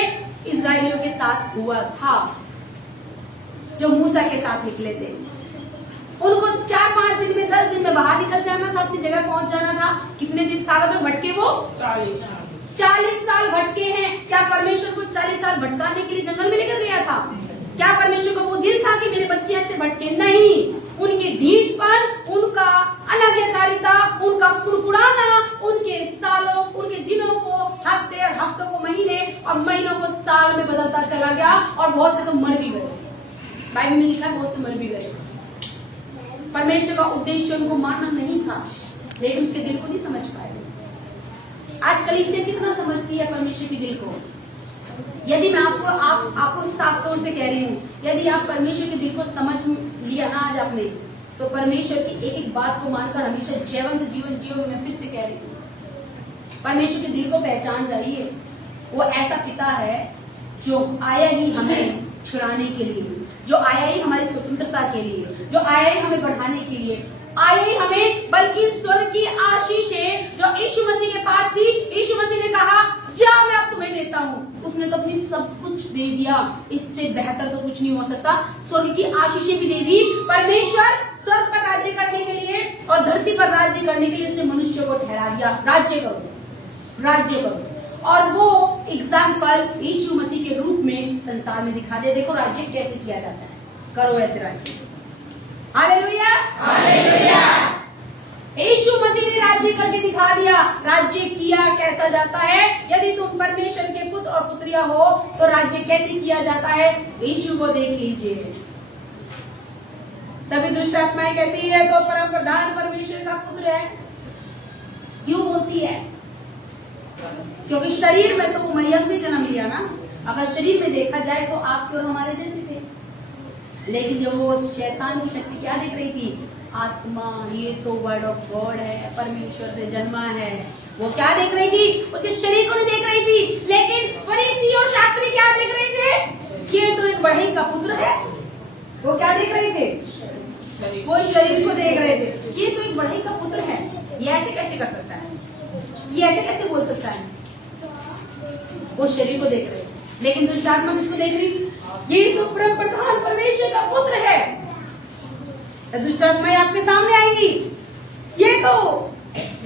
इस्राएलियों के साथ हुआ था, जो मूसा के साथ निकले थे। उनको 4-5 दिन में, 10 दिन में बाहर निकल जाना था, अपनी जगह पहुंच जाना था। कितने दिन, सालों तक भटके वो? 40 साल भटके हैं। क्या परमेश्वर को 40 साल भटकाने के लिए जंगल में लेकर गया था? क्या परमेश्वर को वो दिल था कि मेरे बच्चे ऐसे भटके? नहीं। उनके ढीठपन, उनका अनाज्ञाकारिता, उनका कुड़कुड़ाना, उनके सालों, उनके दिनों को हफ्ते और हफ्तों को महीने और महीनों को साल में बदलता चला गया। और बहुत से तो मर भी गए। बाइबल में लिखा है बहुत से मर भी गए। परमेश्वर का उद्देश्य उनको मारना नहीं था, लेकिन उसके दिल को नहीं समझ पाए। आज कलीसिया कितना समझती है परमेश्वर के दिल को? यदि मैं आपको साफ तौर से कह रही हूँ, यदि आप परमेश्वर के दिल को समझ लिया ना आज आपने, तो परमेश्वर की एक एक बात को मानकर हमेशा जयवंत जीवन जियोगे। मैं फिर से कह रही हूँ, परमेश्वर के दिल को पहचान जाइए। वो ऐसा पिता है जो आया ही हमें छुड़ाने के लिए, जो आया ही हमारी स्वतंत्रता के लिए, जो आया ही हमें बढ़ाने के लिए, आया ही हमें, बल्कि स्वर्ग की आशीषें जो यीशु मसीह के पास थी, यीशु मसीह ने कहा जा मैं अब तुम्हें देता हूँ। उसने तो अपनी सब कुछ दे दिया, इससे बेहतर तो कुछ नहीं हो सकता। स्वर्ग की आशीषें भी दे दी। परमेश्वर स्वर्ग पर राज्य करने के लिए और धरती पर राज्य करने के लिए उसने मनुष्य को ठहरा दिया, राज्य करो, राज्य करो। और वो एग्जाम्पल यीशु मसीह के रूप में संसार में दिखा दे। देखो राज्य कैसे किया जाता है, करो ऐसे राज्य। Hallelujah, hallelujah. यीशु मसीह ने राज्य करके दिखा दिया। राज्य किया कैसा जाता है? यदि तुम परमेश्वर के पुत्र और पुत्रिया हो तो राज्य कैसे किया जाता है, यीशु को देख लीजिए। तभी दुष्ट आत्माएं कहती है तो परम प्रधान परमेश्वर का पुत्र है। क्यों होती है? क्योंकि शरीर में तो वो मरियम से जन्म लिया ना। अगर शरीर में देखा जाए तो आपके और हमारे जैसे थे, लेकिन जब वो शैतान की शक्ति क्या देख रही थी? आत्मा, ये तो वर्ड ऑफ गॉड है, परमेश्वर से जन्मा है। वो क्या देख रही थी? उसके शरीर को नहीं देख रही थी, लेकिन फरीसी और शास्त्री क्या देख रहे थे? ये तो एक बढ़ई का पुत्र है। वो क्या देख रहे थे? वो शरीर को देख रहे थे। ये तो एक बढ़ई का पुत्र है, ये ऐसे कैसे कर सकता है, ये ऐसे कैसे बोल सकता है? वो शरीर को देख रहे थे, लेकिन दुष्ट आत्मा किसको देख रही? ये तो परम प्रधान परमेश्वर का पुत्र है। दुष्ट आत्माएं आपके सामने आएंगी, ये तो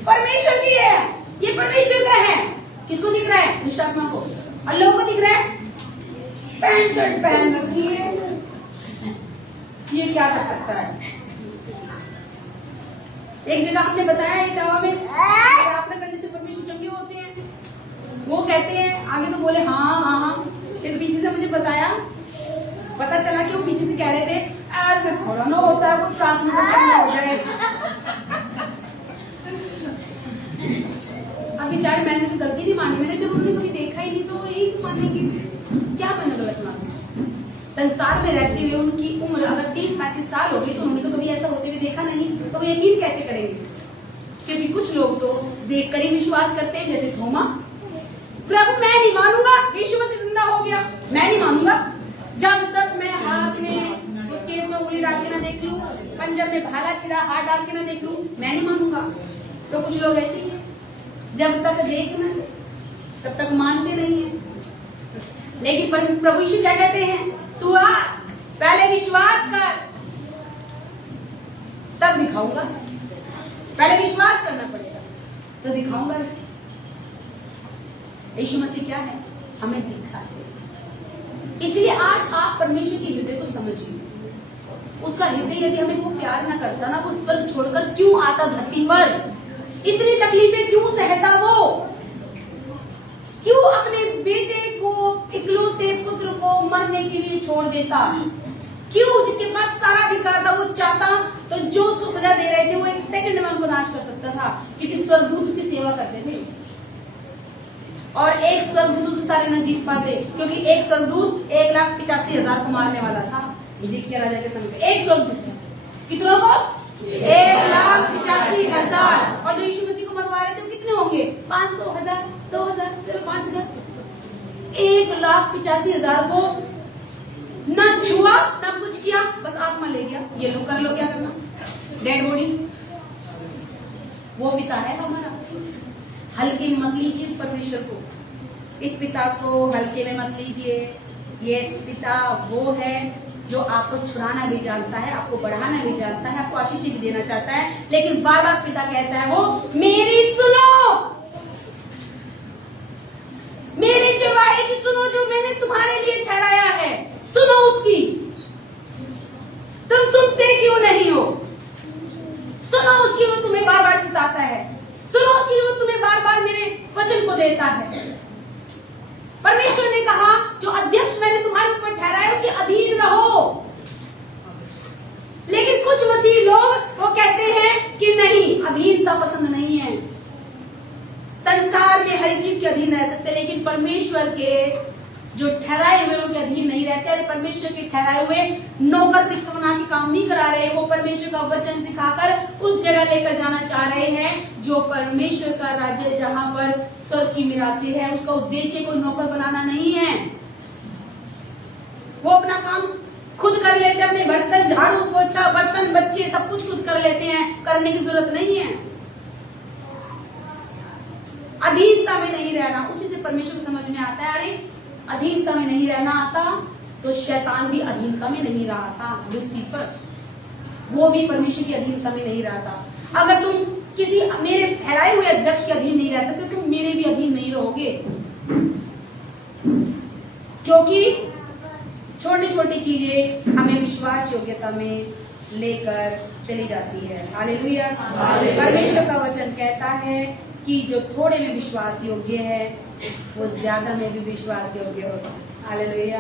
परमेश्वर की है, ये परमेश्वर का है। किसको दिख रहा है? दुष्ट आत्मा को। और लोगों को दिख रहा है पैंट शर्ट पहन रखी है, ये क्या कर सकता है? एक जगह आपने बताया इस दवा में प्रार्थना करने से परमेश्वर चंगे होते हैं। वो कहते हैं, आगे तो बोले हाँ हाँ हाँ, फिर पीछे से मुझे पता चला कि वो पीछे से कह रहे थे ऐसे थोड़ा ना होता है, वो प्रार्थना से चंगा हो जाए। अब बेचारे मैंने तो गलती नहीं मानी, मैंने जब उन्होंने कभी देखा ही नहीं तो यही मानेंगे क्या मैंने गलत माना। संसार में रहते हुए उनकी उम्र अगर 30-35 साल हो गई तो उन्होंने तो कभी ऐसा होते हुए देखा नहीं, तो वो यकीन कैसे करेंगे? क्योंकि कुछ लोग तो देखकर ही विश्वास करते हैं, जैसे थोमा। प्रभु मैं नहीं मानूंगा, यीशु मसीह जिंदा हो गया, मैं नहीं मानूंगा जब तक मैं हाथ में उस केस में उंगली डाल के ना देख लूं, पंजर में भाला छिड़ा हाथ डाल के ना देख लूं, मैं नहीं मानूंगा। तो कुछ लोग ऐसे ही हैं, जब तक देखना तब तक मानते नहीं है। लेकिन प्रभु यीशु क्या कहते हैं, तू आ पहले विश्वास कर तब दिखाऊंगा। पहले विश्वास करना पड़ेगा तो दिखाऊंगा। यीशु मसीह क्या है, हमें दिखाते। इसलिए आज आप परमेश्वर के हृदय को समझिए। उसका हृदय यदि हमें वो प्यार ना करता ना, वो स्वर्ग छोड़कर क्यों आता धरती पर, इतनी तकलीफें क्यों सहता, वो क्यों अपने बेटे को, इकलौते पुत्र को मरने के लिए छोड़ देता, क्यों, जिसके पास सारा अधिकार था, वो चाहता तो जो उसको सजा दे रहे थे वो एक सेकंड में उनको नाश कर सकता था, क्योंकि स्वर्गदूत उसकी सेवा करते थे। और एक स्वर्गदूत से सारे न जीत पाते, क्योंकि एक स्वर्गदूत 1,85,000 को मारने वाला था। हिजकिय्याह राजा के समय पे एक स्वर्गदूत कितनों को, 1,85,000। और जो यीशु मसीह को मरवा रहे थे वो कितने होंगे, 500, 1000, 2000, चलो 5000। 1,85,000 को ना छुआ ना कुछ किया, बस आत्मा ले गया। ये लोग कर लो क्या करना, डेड बॉडी। वो पिता है हमारा, हल्के में मत लीजिए इस परमेश्वर को, इस पिता को हल्के में मत लीजिए। ये पिता वो है जो आपको छुड़ाना भी जानता है, आपको बढ़ाना भी जानता है, आपको आशीष भी देना चाहता है। लेकिन बार बार पिता कहता है वो मेरी सुनो, मेरी चरवाहे की सुनो, जो मैंने तुम्हारे लिए ठहराया है, सुनो उसकी। तुम सुनते क्यों नहीं हो, सुनो उसकी, वो तुम्हें बार बार चिताता है, सुनो उसकी, वो तुम्हें बार बार मेरे वचन को देता है। परमेश्वर ने कहा जो अध्यक्ष मैंने तुम्हारे ऊपर ठहराया उसके अधीन रहो। लेकिन कुछ मसीह लोग वो कहते हैं कि नहीं, अधीनता पसंद नहीं है, संसार के हर चीज के अधीन रह सकते, लेकिन परमेश्वर के जो ठहराए हुए उनके अधीन नहीं रहते। अरे परमेश्वर के ठहराए हुए नौकर बना के काम नहीं करा रहे, वो परमेश्वर का वचन सिखाकर उस जगह लेकर जाना चाह रहे हैं जो परमेश्वर का राज्य, जहां पर स्वर्ग की मिरासी है। उसका उद्देश्य कोई नौकर बनाना नहीं है। वो अपना काम खुद कर लेते हैं, अपने बर्तन, झाड़ू पोछा, बर्तन, बच्चे सब कुछ खुद कर लेते हैं, करने की जरूरत नहीं है। अधीनता में नहीं रहना, उसी से परमेश्वर को समझ में आता है। अरे अधीनता में नहीं रहना आता तो शैतान भी अधीनता में नहीं रहा था, लूसीफर वो भी परमेश्वर की अधीनता में नहीं रहा था। अगर तुम किसी मेरे ठहराए हुए अध्यक्ष के अधीन नहीं रह सकते, तुम मेरे भी अधीन नहीं रहोगे, क्योंकि छोटी छोटी चीजें हमें विश्वास योग्यता में लेकर चली जाती है। हालेलुया। परमेश्वर का वचन कहता है कि जो थोड़े में विश्वास योग्य है वो ज्यादा में भी विश्वास योग्य होगा। हालेलुया।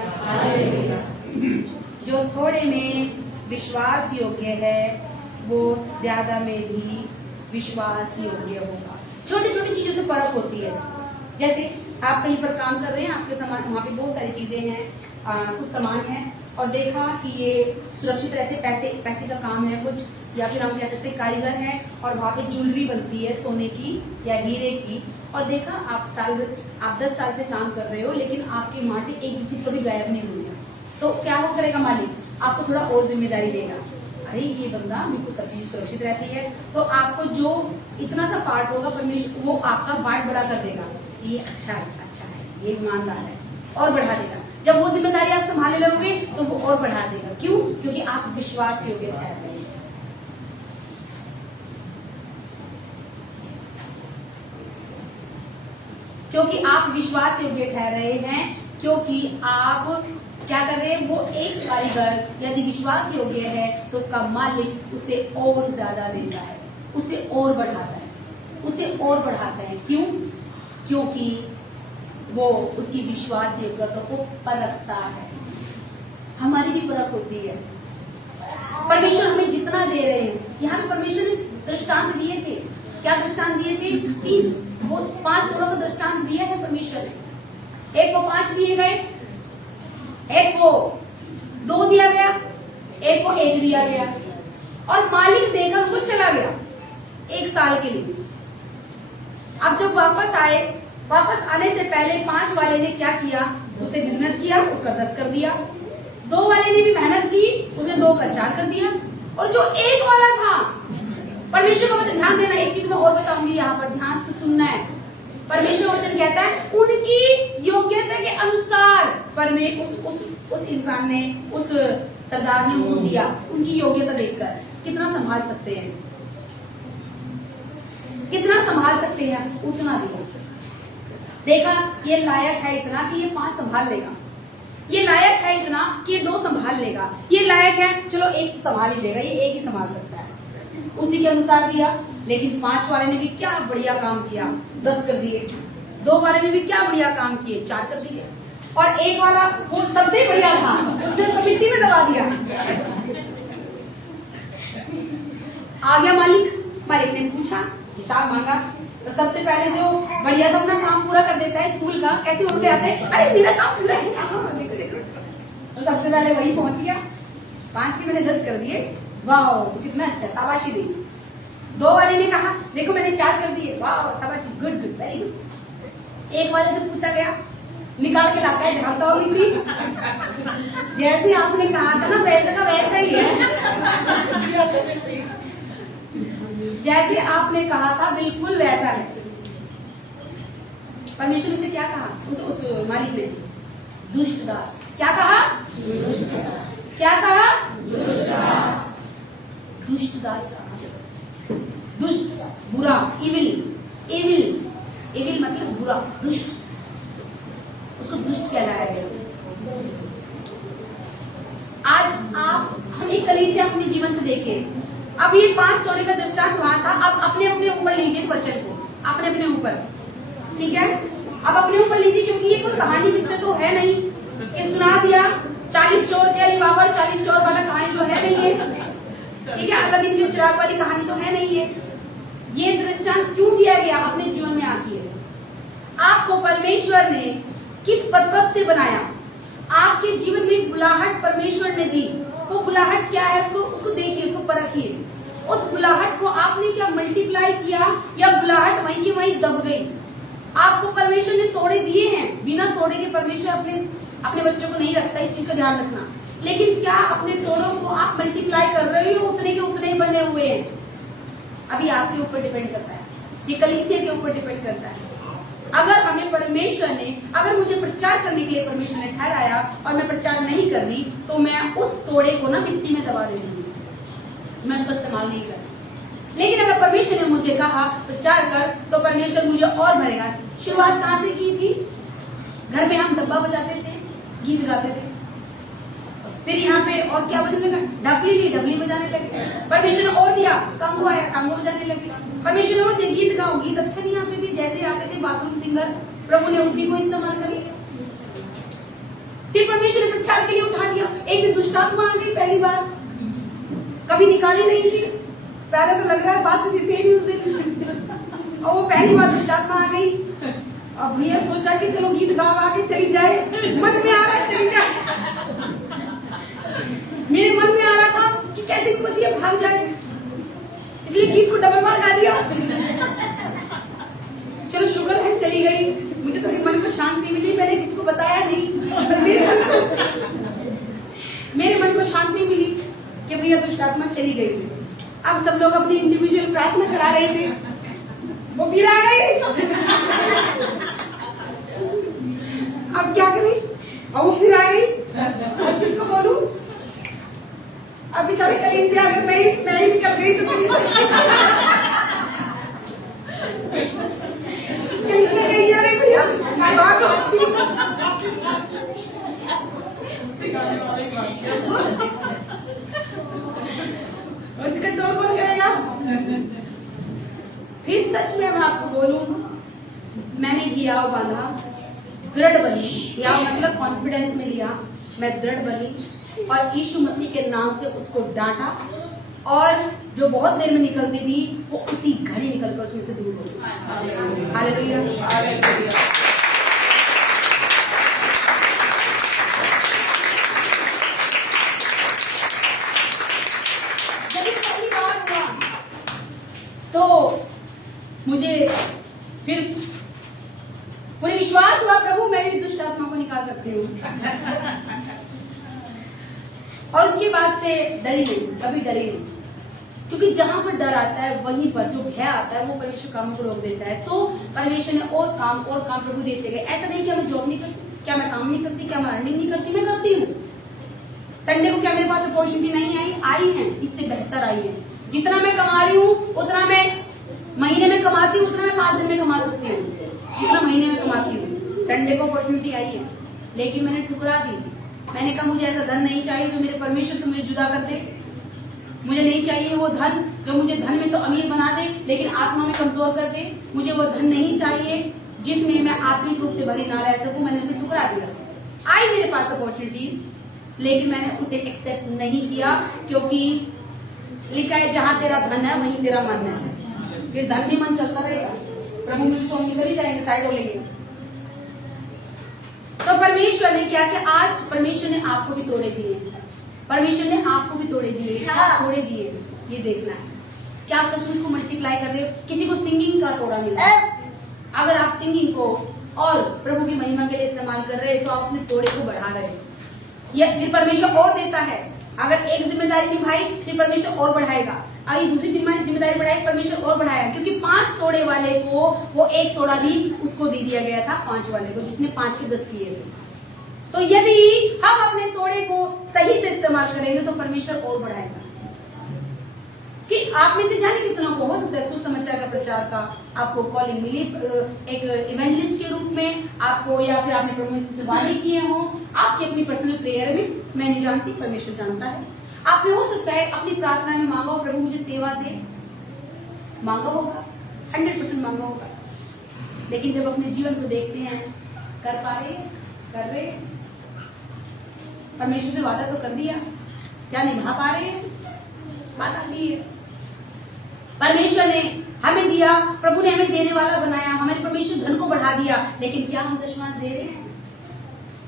जो थोड़े में विश्वास योग्य है वो ज्यादा में भी विश्वास योग्य होगा। छोटी छोटी चीजों से फर्क होती है। जैसे आप कहीं पर काम कर रहे हैं, आपके सामान वहाँ पे बहुत सारी चीजें हैं, कुछ सामान है और देखा कि ये सुरक्षित रहते, पैसे का काम है कुछ, या फिर हम कह सकते हैं कारीगर है और वहाँ पे ज्वेलरी बनती है सोने की या हीरे की, और देखा आप 10 साल से काम कर रहे हो लेकिन आपके वहाँ से एक भी चीज कभी गायब नहीं हुई है, तो क्या वो करेगा मालिक, आपको थोड़ा और जिम्मेदारी देगा। अरे ये बंदा मेरे को सब चीज सुरक्षित रहती है, तो आपको जो इतना सा पार्ट होगा परमेश्वर वो आपका पार्ट बड़ा कर देगा। ये अच्छा है, ये ईमानदार है, और बढ़ा देगा। जब वो जिम्मेदारी आप संभालने लगोगे तो वो और बढ़ा देगा। क्यों? क्योंकि आप विश्वास योग्य ठहर रहे हैं। क्योंकि आप विश्वास योग्य ठहर रहे हैं, क्योंकि आप क्या कर रहे हैं, वो एक कारीगर यदि विश्वास योग्य है तो उसका मालिक उसे और ज्यादा देता है, उसे और बढ़ाता है, उसे और बढ़ाता है। क्यों? क्योंकि वो उसकी विश्वास योग्यता को परखता है। हमारी भी परख होती है। परमेश्वर हमें जितना दे रहे हैं, यहाँ परमेश्वर ने दृष्टांत दिए थे। क्या दृष्टांत दिए थे? 3 वो 5 तोड़ों का दृष्टांत दिया है परमेश्वर ने। एक को 5 दिए गए, एक को 2 दिया गया, एक को 1 दिया गया, और मालिक देकर वो चला गया 1 साल के लिए। अब जब वापस आए वापस आने से पहले 5 वाले ने क्या किया, उसे बिजनेस किया, उसका 10 कर दिया। 2 वाले ने भी मेहनत की, उसे 2 का 4 कर दिया। और जो 1 वाला था, परमेश्वर का वचन, ध्यान देना, एक चीज मैं और बताऊंगी, यहाँ पर ध्यान से सुनना है। परमेश्वर का वचन कहता है उनकी योग्यता के अनुसार उस इंसान ने, उस सरदार ने उनको दिया, उनकी योग्यता देखकर। कितना संभाल सकते हैं, कितना संभाल सकते हैं, उतना दिया। देखा ये लायक है इतना कि ये 5 संभाल लेगा, ये लायक है इतना कि ये 2 संभाल लेगा, ये लायक है चलो 1 संभाल ही लेगा, ये 1 ही संभाल सकता है, उसी के अनुसार दिया। लेकिन 5 वाले ने भी क्या बढ़िया काम किया, 10 कर दिए। 2 वाले ने भी क्या बढ़िया काम किए, 4 कर दिए। और 1 वाला वो सबसे बढ़िया था, उसने उसको मिट्टी में दबा दिया। आ गया मालिक ने पूछा, हिसाब मांगा। तो सबसे पहले जो बढ़िया से अपना काम पूरा कर देता है स्कूल का, कैसे उठ के आते हैं, अरे मेरा काम पूरा है, देखो। तो सबसे पहले वही पहुंच गया, 5 के मैंने 10 कर दिए, वाह तो कितना अच्छा, शाबाशी दी। 2 वाले ने कहा देखो मैंने 4 कर दिए, वाह शाबाशी, गुड वेरी गुड। 1 वाले से पूछा गया, निकाल के लाता है, झाड़ता हो मिट्टी। जैसे आपने कहा था ना वैसे का वैसा ही है, जैसे आपने कहा था बिल्कुल वैसा है। परमेश्वर ने क्या कहा उस मालिक ने, दुष्ट दास। क्या कहा, दुष्ट दास। क्या कहा, दुष्ट दास। दुष्ट दास, दुष्ट, बुरा, इविल। इविल मतलब बुरा, दुष्ट, उसको दुष्ट कहलाया गया। आज हम एक कलीसिया अपने जीवन से देखें, अब ये 5 तोड़े का दृष्टांत हुआ था, अब अपने अपने ऊपर लीजिए वचन को, अपने अपने ऊपर, ठीक है। अब अपने ऊपर लीजिए, क्योंकि ये कोई कहानी किससे तो है नहीं कि सुना दिया 40 चोर थे अली बाबा, 40 चोर वाला कहानी तो है नहीं है, ठीक है। अलादीन के चिराग वाली कहानी तो है नहीं है। ये दृष्टांत क्यों दिया गया अपने जीवन में आती है, आपको परमेश्वर ने किस पर्पस से बनाया, आपके जीवन में बुलाहट परमेश्वर ने दी, वो बुलाहट क्या है उसको देखिए, उसको परखिए। उस बुलाहट को आपने क्या मल्टीप्लाई किया, या बुलाहट वहीं की वहीं दब गई। आपको परमेश्वर ने तोड़े दिए हैं, बिना तोड़े के परमेश्वर अपने बच्चों को नहीं रखता, इस चीज का ध्यान रखना। लेकिन क्या अपने तोड़ों को आप मल्टीप्लाई कर रहे हो, उतने के उतने ही बने हुए हैं। अभी आपके ऊपर डिपेंड करता है, ये कलीसिया के ऊपर डिपेंड करता है। अगर हमें परमेश्वर ने, अगर मुझे प्रचार करने के लिए परमेश्वर ने ठहराया और मैं प्रचार नहीं कर रही, तो मैं उस तोड़े को ना मिट्टी में दबा दूंगी, मैं उसका इस्तेमाल नहीं कर। लेकिन अगर परमेश्वर ने मुझे कहा प्रचार कर, तो परमेश्वर मुझे और भरेगा। शुरुआत कहाँ से की थी, घर में हम डब्बा बजाते थे, गीत गाते थे, फिर यहाँ पे और क्या बजाने लगा, डबली ली, डबली बजाने लगे। परमेश्वर ने और दिया, कांगो आया, कांगो बजाने लगे। परमेश्वर ने और दिया, गीत गाओ, गीत अच्छा नहीं आते थे, जैसे आते थे बाथरूम सिंगर, प्रभु ने उसी को इस्तेमाल कर लिया। फिर परमेश्वर ने प्रचार के लिए उठा दिया। एक दिन दुष्टात्मा आ गई, पहली बार, कभी निकाली नहीं थी, पहले तो लग रहा है बात जीते ही नहीं उस दिन, और वो पहली बार दुष्टात्मा आ गई। अब भैया सोचा कि चलो गीत गा गा के चली जाए, मन में आ रहा है चली जाए, मेरे मन में आ रहा था कि कैसे भी बस ये भाग जाए, इसलिए गीत को डबल मार गा दिया। चलो शुक्र है चली गई, मुझे थोड़ी मन को शांति मिली, मैंने किसी को बताया नहीं, मेरे मन को शांति मिली कि भैया दुष्टात्मा चली गई। अब सब लोग अपनी इंडिविजुअल प्रार्थना करा रहे थे, वो फिर आ गई। अब क्या करें, और वो फिर आ गई, अब किसको बोलूं, अब बेचारे कलीसिया अगर मैं ही निकल गई तो कलीसिया कही जा रही भैया उसका टोल कौन करेगा। फिर सच में मैं आपको बोलूं, मैंने घियाव बांधा, दृढ़ बनी, घियाव मतलब कॉन्फिडेंस में लिया, मैं दृढ़ बनी और यीशु मसीह के नाम से उसको डांटा, और जो बहुत देर में निकलती थी वो उसी घड़ी निकलकर उसमें से दूर हो गई। हालेलुया। जब ये पहली बार हुआ तो मुझे फिर मुझे विश्वास हुआ प्रभु मैं भी दुष्ट आत्मा को निकाल सकती हूँ। और उसके बाद से डरी नहीं, कभी डरी नहीं, क्योंकि जहां पर डर आता है वहीं पर जो भय आता है वो परमेश्वर कामों को रोक देता है। तो परमेश्वर ने और काम प्रभु देते गए। ऐसा नहीं कि मैं जॉब नहीं करती, क्या मैं काम नहीं करती, क्या मैं अर्निंग नहीं करती, मैं करती हूँ। संडे को क्या मेरे पास अपॉर्चुनिटी नहीं आई है, इससे बेहतर आई है। जितना मैं कमा रही हूँ उतना मैं महीने में कमाती हूँ, उतना मैं 5 दिन में कमा सकती हूँ, जितना महीने में कमाती हूँ। संडे को अपॉर्चुनिटी आई है, लेकिन मैंने ठुकरा दी। मैंने कहा मुझे ऐसा धन नहीं चाहिए जो मेरे परमेश्वर से मुझे जुदा कर दे। मुझे नहीं चाहिए वो धन जो मुझे धन में तो अमीर बना दे लेकिन आत्मा में कमजोर कर दे। मुझे वो धन नहीं चाहिए जिसमें मैं आत्मिक रूप से भरी ना रह सकूं। मैंने उसे ठुकरा दिया। आई मेरे पास अपॉर्चुनिटीज, लेकिन मैंने उसे एक्सेप्ट नहीं किया, क्योंकि लिखा है जहां तेरा धन है वहीं तेरा मन है। फिर धन भी मन चलता रहेगा, प्रभु मुझे तो हम निकल ही जाएंगे, साइड हो लेंगे। तो परमेश्वर ने क्या कि आज परमेश्वर ने आपको भी तोड़े दिए, परमेश्वर ने आपको भी तोड़े दिए, तोड़े दिए। ये देखना है कि आप सच में उसको मल्टीप्लाई कर रहे हो। किसी को सिंगिंग का तोड़ा मिला, अगर आप सिंगिंग को और प्रभु की महिमा के लिए इस्तेमाल कर रहे हैं तो आप अपने तोड़े को बढ़ा रहे हैं। ये फिर परमेश्वर और देता है। अगर एक जिम्मेदारी निभाई फिर परमेश्वर और बढ़ाएगा, अगर दूसरी जिम्मेदारी बढ़ाई परमेश्वर और बढ़ाएगा, क्योंकि 5 तोड़े वाले को वो 1 तोड़ा भी उसको दे दिया गया था 5 वाले को, जिसने 5 के 10 किए थे। तो यदि हम अपने तोड़े को सही से इस्तेमाल करेंगे तो परमेश्वर और बढ़ाएगा। कि आप में से जाने कितना को हो सकता है सुसमाचार का प्रचार का आपको कॉलिंग मिली, एक इवेंजलिस्ट के रूप में आपको, या फिर आपने परमेश्वर से वादे किए हो आपकी अपनी पर्सनल प्रेयर में, मैं नहीं जानती, परमेश्वर जानता है। आपने हो सकता है अपनी प्रार्थना में मांगा प्रभु मुझे सेवा दे, मांगा होगा, 100% मांगा होगा, लेकिन जब अपने जीवन को देखते हैं कर पा रहे, कर रहे, परमेश्वर से वादा तो कर दिया, क्या निभा पा रहे हैं? बात आती है। परमेश्वर ने हमें दिया, प्रभु ने हमें देने वाला बनाया, हमारे परमेश्वर धन को बढ़ा दिया, लेकिन क्या हम दशमांश दे रहे हैं?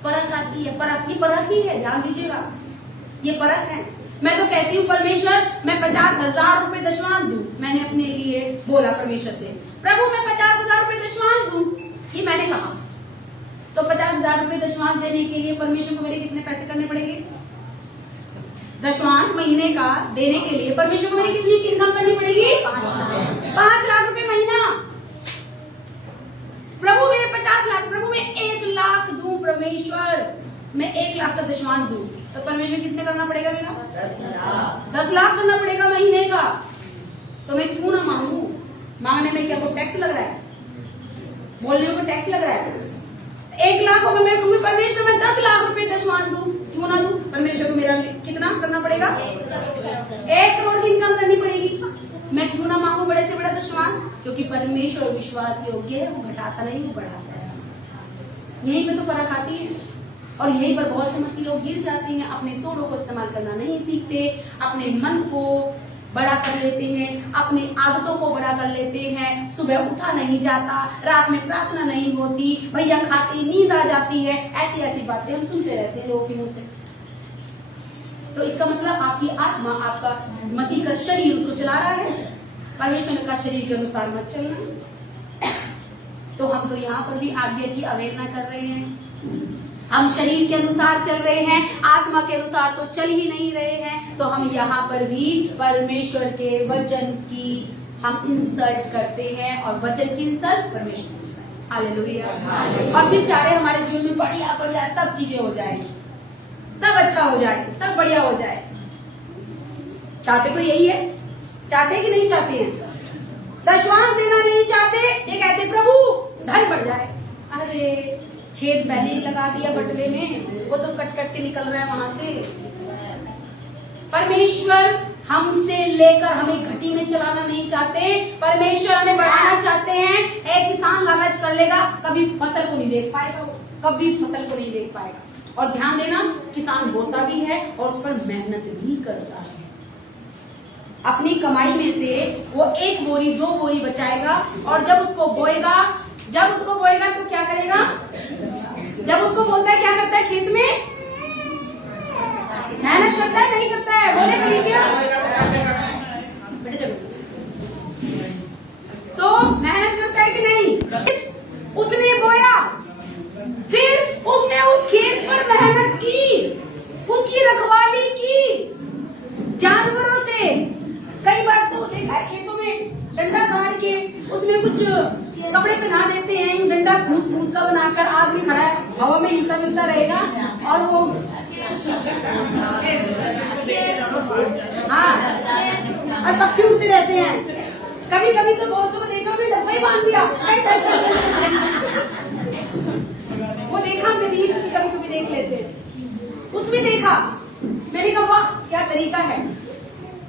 परख आती है, परख की परख ही है, ध्यान दीजिएगा, ये परख है। मैं तो कहती हूँ परमेश्वर मैं 50,000 रुपए दशमांश दूं। मैंने अपने लिए बोला परमेश्वर से, प्रभु मैं 50,000 रुपए दशमांश दूं, ये मैंने कहा। तो 50,000 रुपए दशमांश देने के लिए परमेश्वर को मेरे कितने पैसे करने पड़ेंगे? दशमांश महीने का देने के लिए परमेश्वर को मेरी कितनी इनकम करनी पड़ेगी? 5 लाख रुपए महीना। प्रभु मेरे 50 लाख, प्रभु मैं 1 लाख दूं, परमेश्वर मैं 1 लाख का दशमांश दूं, तो परमेश्वर कितने करना पड़ेगा मेरा? 10 लाख करना पड़ेगा महीने का। तो मैं क्यों ना मांगू? मांगने में क्या कोई टैक्स लग रहा है? बोलने में कोई टैक्स लग रहा है? 1 लाख होगा, मैं कहूंगी परमेश्वर मैं 10 लाख रुपए दशमांश दूं, क्यों ना दूं? परमेश्वर को मेरा कितना करना पड़ेगा? 1 करोड़ की इनकम करनी पड़ेगी। मैं क्यों ना मांगू बड़े से बड़ा दशमांश? क्योंकि परमेश्वर विश्वास योग्य है, वो घटाता नहीं, वो बढ़ाता है। यहीं पे तो परख आती है, और यहीं पर बहुत से मसीह लोग गिर जाते हैं, अपने तोड़ों को इस्तेमाल करना नहीं सीखते, अपने मन को बड़ा कर लेते हैं, अपनी आदतों को बड़ा कर लेते हैं। सुबह उठा नहीं जाता, रात में प्रार्थना नहीं होती, भैया खाते नींद आ जाती है, ऐसी ऐसी बातें हम सुनते रहते हैं लोगों के मुंह से। तो इसका मतलब आपकी आत्मा, आपका मसीह का शरीर उसको चला रहा है, परमेश्वर का शरीर के अनुसार मत चलना। तो हम तो यहाँ पर भी आज्ञा की अवहेलना कर रहे हैं, हम शरीर के अनुसार चल रहे हैं, आत्मा के अनुसार तो चल ही नहीं रहे हैं। तो हम यहाँ पर भी परमेश्वर के वचन की हम इंसल्ट करते हैं, और वचन की इंसल्ट परमेश्वर की इंसल्ट। हालेलुया। और फिर चाहे हमारे जीवन में बढ़िया बढ़िया सब चीजें हो जाएगी, सब अच्छा हो जाए, सब बढ़िया हो जाए। चाहते तो यही है, चाहते कि नहीं चाहते हैं? दशमांश देना नहीं चाहते, ये कहते प्रभु धन बढ़ जाए। अरे छेद पहले ही लगा दिया बटवे में, वो तो कट कट के निकल रहा है वहां से। परमेश्वर हमसे लेकर हमें घटी में चलाना नहीं चाहते, परमेश्वर हमें बढ़ाना चाहते हैं। एक किसान लालच कर लेगा, कभी फसल को नहीं देख पाएगा, कभी फसल को नहीं देख पाएगा। और ध्यान देना, किसान बोता भी है और उस पर मेहनत भी करता है। अपनी कमाई में से वो 1 बोरी 2 बोरी बचाएगा, और जब उसको बोएगा तो क्या करेगा? जब उसको बोलता है क्या करता है? खेत में मेहनत करता है, नहीं करता है? बोले कलीसिया, तो मेहनत करता है कि नहीं? उसने बोया, कपड़े पहना देते हैं, डंडा फूस फूस का बनाकर, आदमी खड़ा है हवा में हिलता मिलता रहेगा और वो हाँ और पक्षी उड़ते रहते हैं। कभी कभी तो बहुत से देखा हमने डब्बा ही बांध दिया। वो देखा हमने रील्स भी कभी कभी देख लेते हैं, उसमें देखा मैंने कहा वाह क्या तरीका है।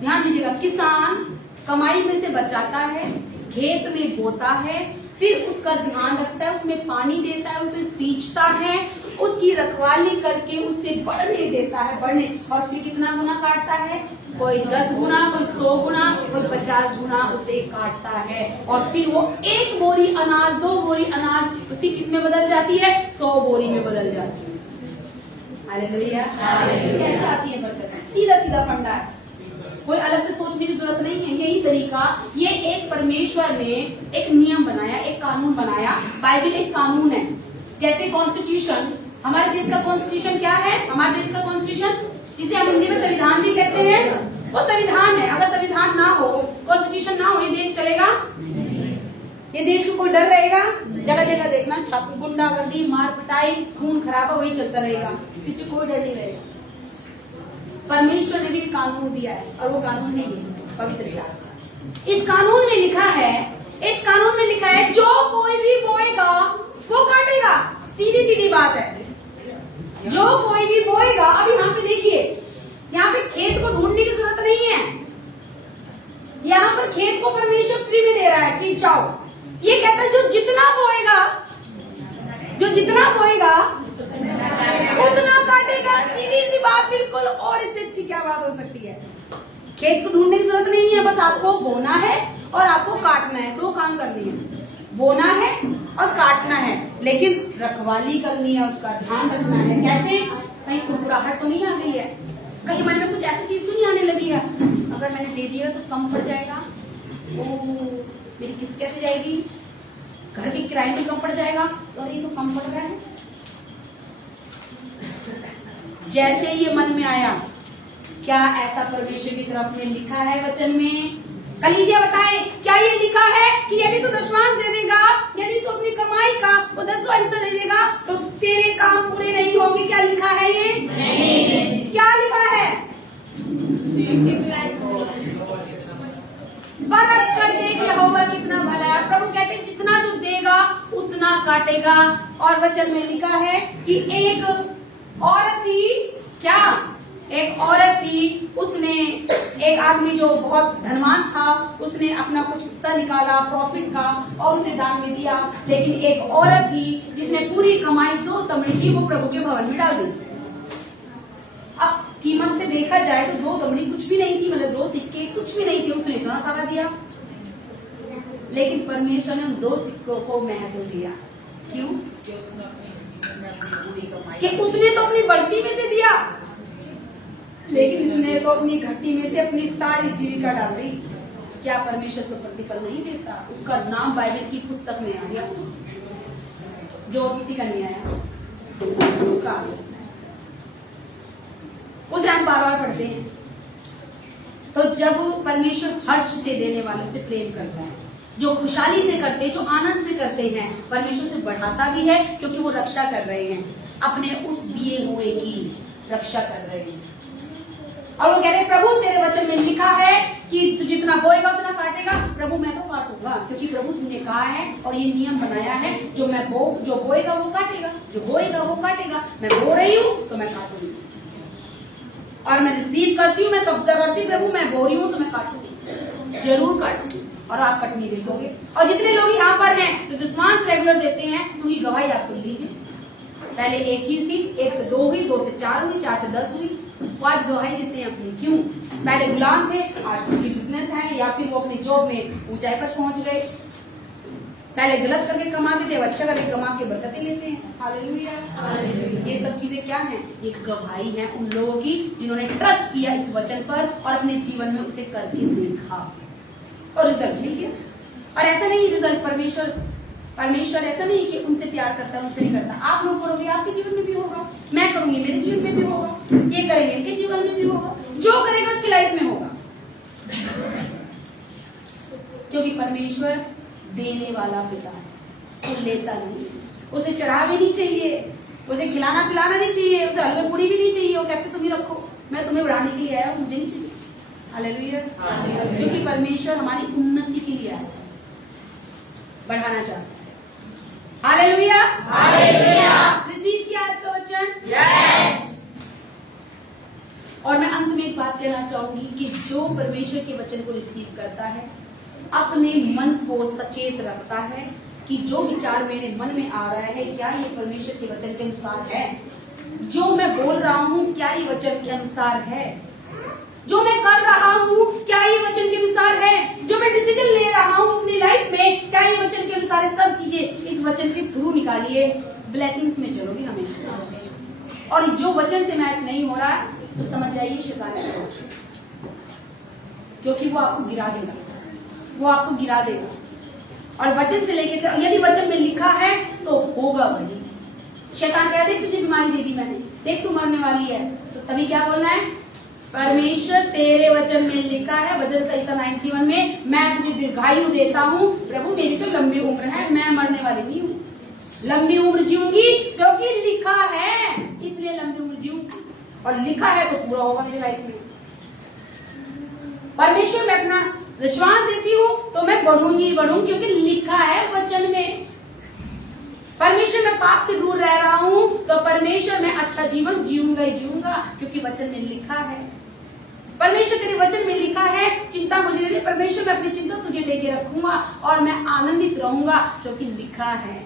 ध्यान दीजिएगा, किसान कमाई में से बचाता है, खेत में बोता है, फिर उसका ध्यान रखता है, उसमें पानी देता है, उसे सींचता है, उसकी रखवाली करके उसे बढ़ने देता है, बढ़ने, और फिर कितना गुना काटता है, कोई 10 गुना, कोई 100 गुना, कोई 50 गुना उसे काटता है। और फिर वो 1 बोरी अनाज, 2 बोरी अनाज उसी किस में बदल जाती है, 100 बोरी में बदल जाती है। हालेलुया। कैसे आती है बरकत? सीधा सीधा फंडा है, कोई अलग से सोचने की जरूरत नहीं है। यही तरीका, ये एक परमेश्वर ने एक नियम बनाया, एक कानून बनाया। बाइबल एक कानून है, जैसे कॉन्स्टिट्यूशन, हमारे देश का कॉन्स्टिट्यूशन क्या है? हमारे देश का कॉन्स्टिट्यूशन, जिसे हम हिंदी में संविधान भी कहते हैं, वो संविधान है। अगर संविधान ना हो, कॉन्स्टिट्यूशन ना हो, ये देश चलेगा? ये देश को कोई डर रहेगा? जगह जगह देखना छाप, गुंडागर्दी, मार पिटाई, खून खराबा वही चलता रहेगा, किसी से कोई डर नहीं रहेगा। परमेश्वर ने भी कानून दिया है, और वो कानून है ये पवित्र शास्त्र। इस कानून में लिखा है, इस कानून में लिखा है, जो कोई भी बोएगा वो काटेगा। सीधी सीधी बात है, जो कोई भी बोएगा। अब यहाँ पे देखिए, यहाँ पे खेत को ढूंढने की जरूरत नहीं है, यहाँ पर खेत को परमेश्वर फ्री में दे रहा है कि जाओ। ये कहता है जो जितना बोएगा, जो जितना बोएगा उतना काटेगा। सीधी सी बात बिल्कुल, और इससे अच्छी क्या बात हो सकती है? खेत को ढूंढने की जरूरत नहीं है, बस आपको बोना है और आपको काटना है। 2 काम करने हैं, बोना है और काटना है, लेकिन रखवाली करनी है, उसका ध्यान रखना है। कैसे? कहीं कुरकुराहट तो नहीं आ गई है, कहीं मन में कुछ ऐसी चीज तो नहीं आने लगी है, अगर मैंने दे दिया तो कम पड़ जाएगा, मेरी किस्त कैसे जाएगी, घर की किराए भी कम पड़ जाएगा, और ये तो कम पड़ रहा है। जैसे ये मन में आया, क्या ऐसा परमेश्वर की तरफ में लिखा है वचन में? कलीसिया बताए, क्या ये लिखा है कि यदि तू दशमांश दे देगा, यदि तू अपनी कमाई का वो 10वां हिस्सा दे देगा तो तेरे काम पूरे नहीं होंगे? क्या लिखा है ये? नहीं। क्या लिखा है? बरकत कर दे कि यहोवा कितना भला है। प्रभु कहते जितना जो देगा उतना काटेगा। और वचन में लिखा है कि एक औरत थी, क्या? एक औरत थी, उसने, एक आदमी जो बहुत धनवान था, उसने अपना कुछ हिस्सा निकाला प्रॉफिट का और उसे दान में दिया। लेकिन एक औरत थी जिसने पूरी कमाई 2 तमड़ी की, वो प्रभु के भवन में डाल दी। अब कीमत से देखा जाए तो 2 तमड़ी कुछ भी नहीं थी, मतलब 2 सिक्के कुछ भी नहीं थे, उसने इतना सारा दिया। लेकिन परमेश्वर ने उन 2 सिक्कों को महत्व दिया। क्यों? कि उसने तो अपनी बढ़ती में से दिया, लेकिन इसने तो अपनी घटी में से अपनी सारी जीविका डाल दी। क्या परमेश्वर को प्रतिफल नहीं देता? उसका नाम बाइबल की पुस्तक में आ गया, जो किसी का नहीं आया उसका आ गया। उसे हम बार बार पढ़ते हैं। तो जब परमेश्वर हर्ष से देने वालों से प्रेम करता है, जो खुशहाली से करते, जो आनंद से करते हैं, परमेश्वर से बढ़ाता भी है, क्योंकि वो रक्षा कर रहे हैं, अपने उस दिए हुए की रक्षा कर रहे हैं। और वो कह रहे प्रभु तेरे वचन में लिखा है कि तू जितना बोएगा उतना काटेगा। प्रभु मैं तो काटूंगा, क्योंकि प्रभु तूने कहा है और ये नियम बनाया है, जो बोएगा वो काटेगा, जो बोएगा वो काटेगा। मैं बो रही हूँ तो मैं काटूंगी, और मैं रिसीव करती हूँ, मैं कब्जा करती हूँ। प्रभु मैं बो रही हूँ तो मैं काटूंगी, जरूर काटूंगी, और आप कटनी देखोगे। और जितने लोग यहाँ पर हैं जो दशमांश रेगुलर देते हैं, पूरी गवाही आप सुन लीजिए। पहले एक चीज थी, 1 से 2 हुई, 2 से 4 हुई, 4 से 10 हुई, वो आज गवाही देते हैं अपनी। क्यों? पहले गुलाम थे, आज पूरी बिजनेस है, या फिर वो अपनी जॉब में ऊंचाई पर पहुंच गए। पहले गलत करके कमाते थे, अच्छा करके कमा के बरकतें लेते हैं। हालेलुया। ये सब चीजें क्या हैं? ये गवाही है उन लोगों की जिन्होंने ट्रस्ट किया इस वचन पर और अपने जीवन में उसे करके देखा और रिजल्ट लिया। और ऐसा नहीं रिजल्ट परमेश्वर ऐसा नहीं कि उनसे प्यार करता है, उनसे नहीं करता। आप लोग करोगे आपके जीवन में भी होगा, मैं करूंगी मेरे जीवन में भी होगा, ये करेंगे इनके जीवन में भी होगा, जो करेगा उसकी लाइफ में होगा। क्योंकि परमेश्वर देने वाला पिता है, वो लेता नहीं। उसे चढ़ा भी नहीं चाहिए, उसे खिलाना पिलाना नहीं चाहिए, उसे हलवे पूरी भी नहीं चाहिए। वो कहते तुम ही रखो, मैं तुम्हें बढ़ाने के लिए आया हूँ, मुझे नहीं चाहिए। हालेलुया। क्योंकि परमेश्वर हमारी उन्नति के लिए आया है, बढ़ाना चाहता है। हालेलुया। रिसीव किया आज का वचन? यस। और मैं अंत में एक बात कहना चाहूंगी कि जो परमेश्वर के वचन को रिसीव करता है, अपने मन को सचेत रखता है कि जो विचार मेरे मन में आ रहा है, क्या ये परमेश्वर के वचन के अनुसार है? जो मैं बोल रहा हूँ, क्या ये वचन के अनुसार है? जो मैं कर रहा हूँ, क्या ये वचन के अनुसार है? जो मैं डिसीजन ले रहा हूँ अपनी लाइफ में, क्या ये वचन के अनुसार है? सब चीजें इस वचन के थ्रू निकालिए, ब्लेसिंग्स में चलोगी हमेशा। और जो वचन से मैच नहीं हो रहा तो समझ जाइए शैतान है, क्योंकि वो आपको गिरा देगा, वो आपको गिरा देगा। और वचन से लेके यदि वचन में लिखा है तो होगा वही। शैतान कहते हैं तुझे बीमारी दे दी मैंने, देख तू मरने वाली है, तो तभी क्या बोलना है? परमेश्वर तेरे वचन में लिखा है, वचन संहिता 91 में, मैं तुझे दीर्घायु देता हूँ। प्रभु मेरी तो लंबी उम्र है, मैं मरने वाली नहीं हूँ, लंबी उम्र जीऊंगी क्योंकि लिखा है, इसलिए लंबी उम्र जीऊंगी। और लिखा है तो पूरा होगा मेरी लाइफ में। परमेश्वर में अपना विश्वास देती हूँ तो मैं बढ़ूंगी क्योंकि लिखा है वचन में। परमेश्वर में पाप से दूर रह रहा हूँ तो परमेश्वर में अच्छा जीवन जीऊंगा क्योंकि वचन में लिखा है। परमेश्वर तेरे वचन में लिखा है, चिंता मुझे दे दे, परमेश्वर मैं अपनी चिंता तुझे लेके रखूंगा और मैं आनंदित रहूंगा क्योंकि लिखा है।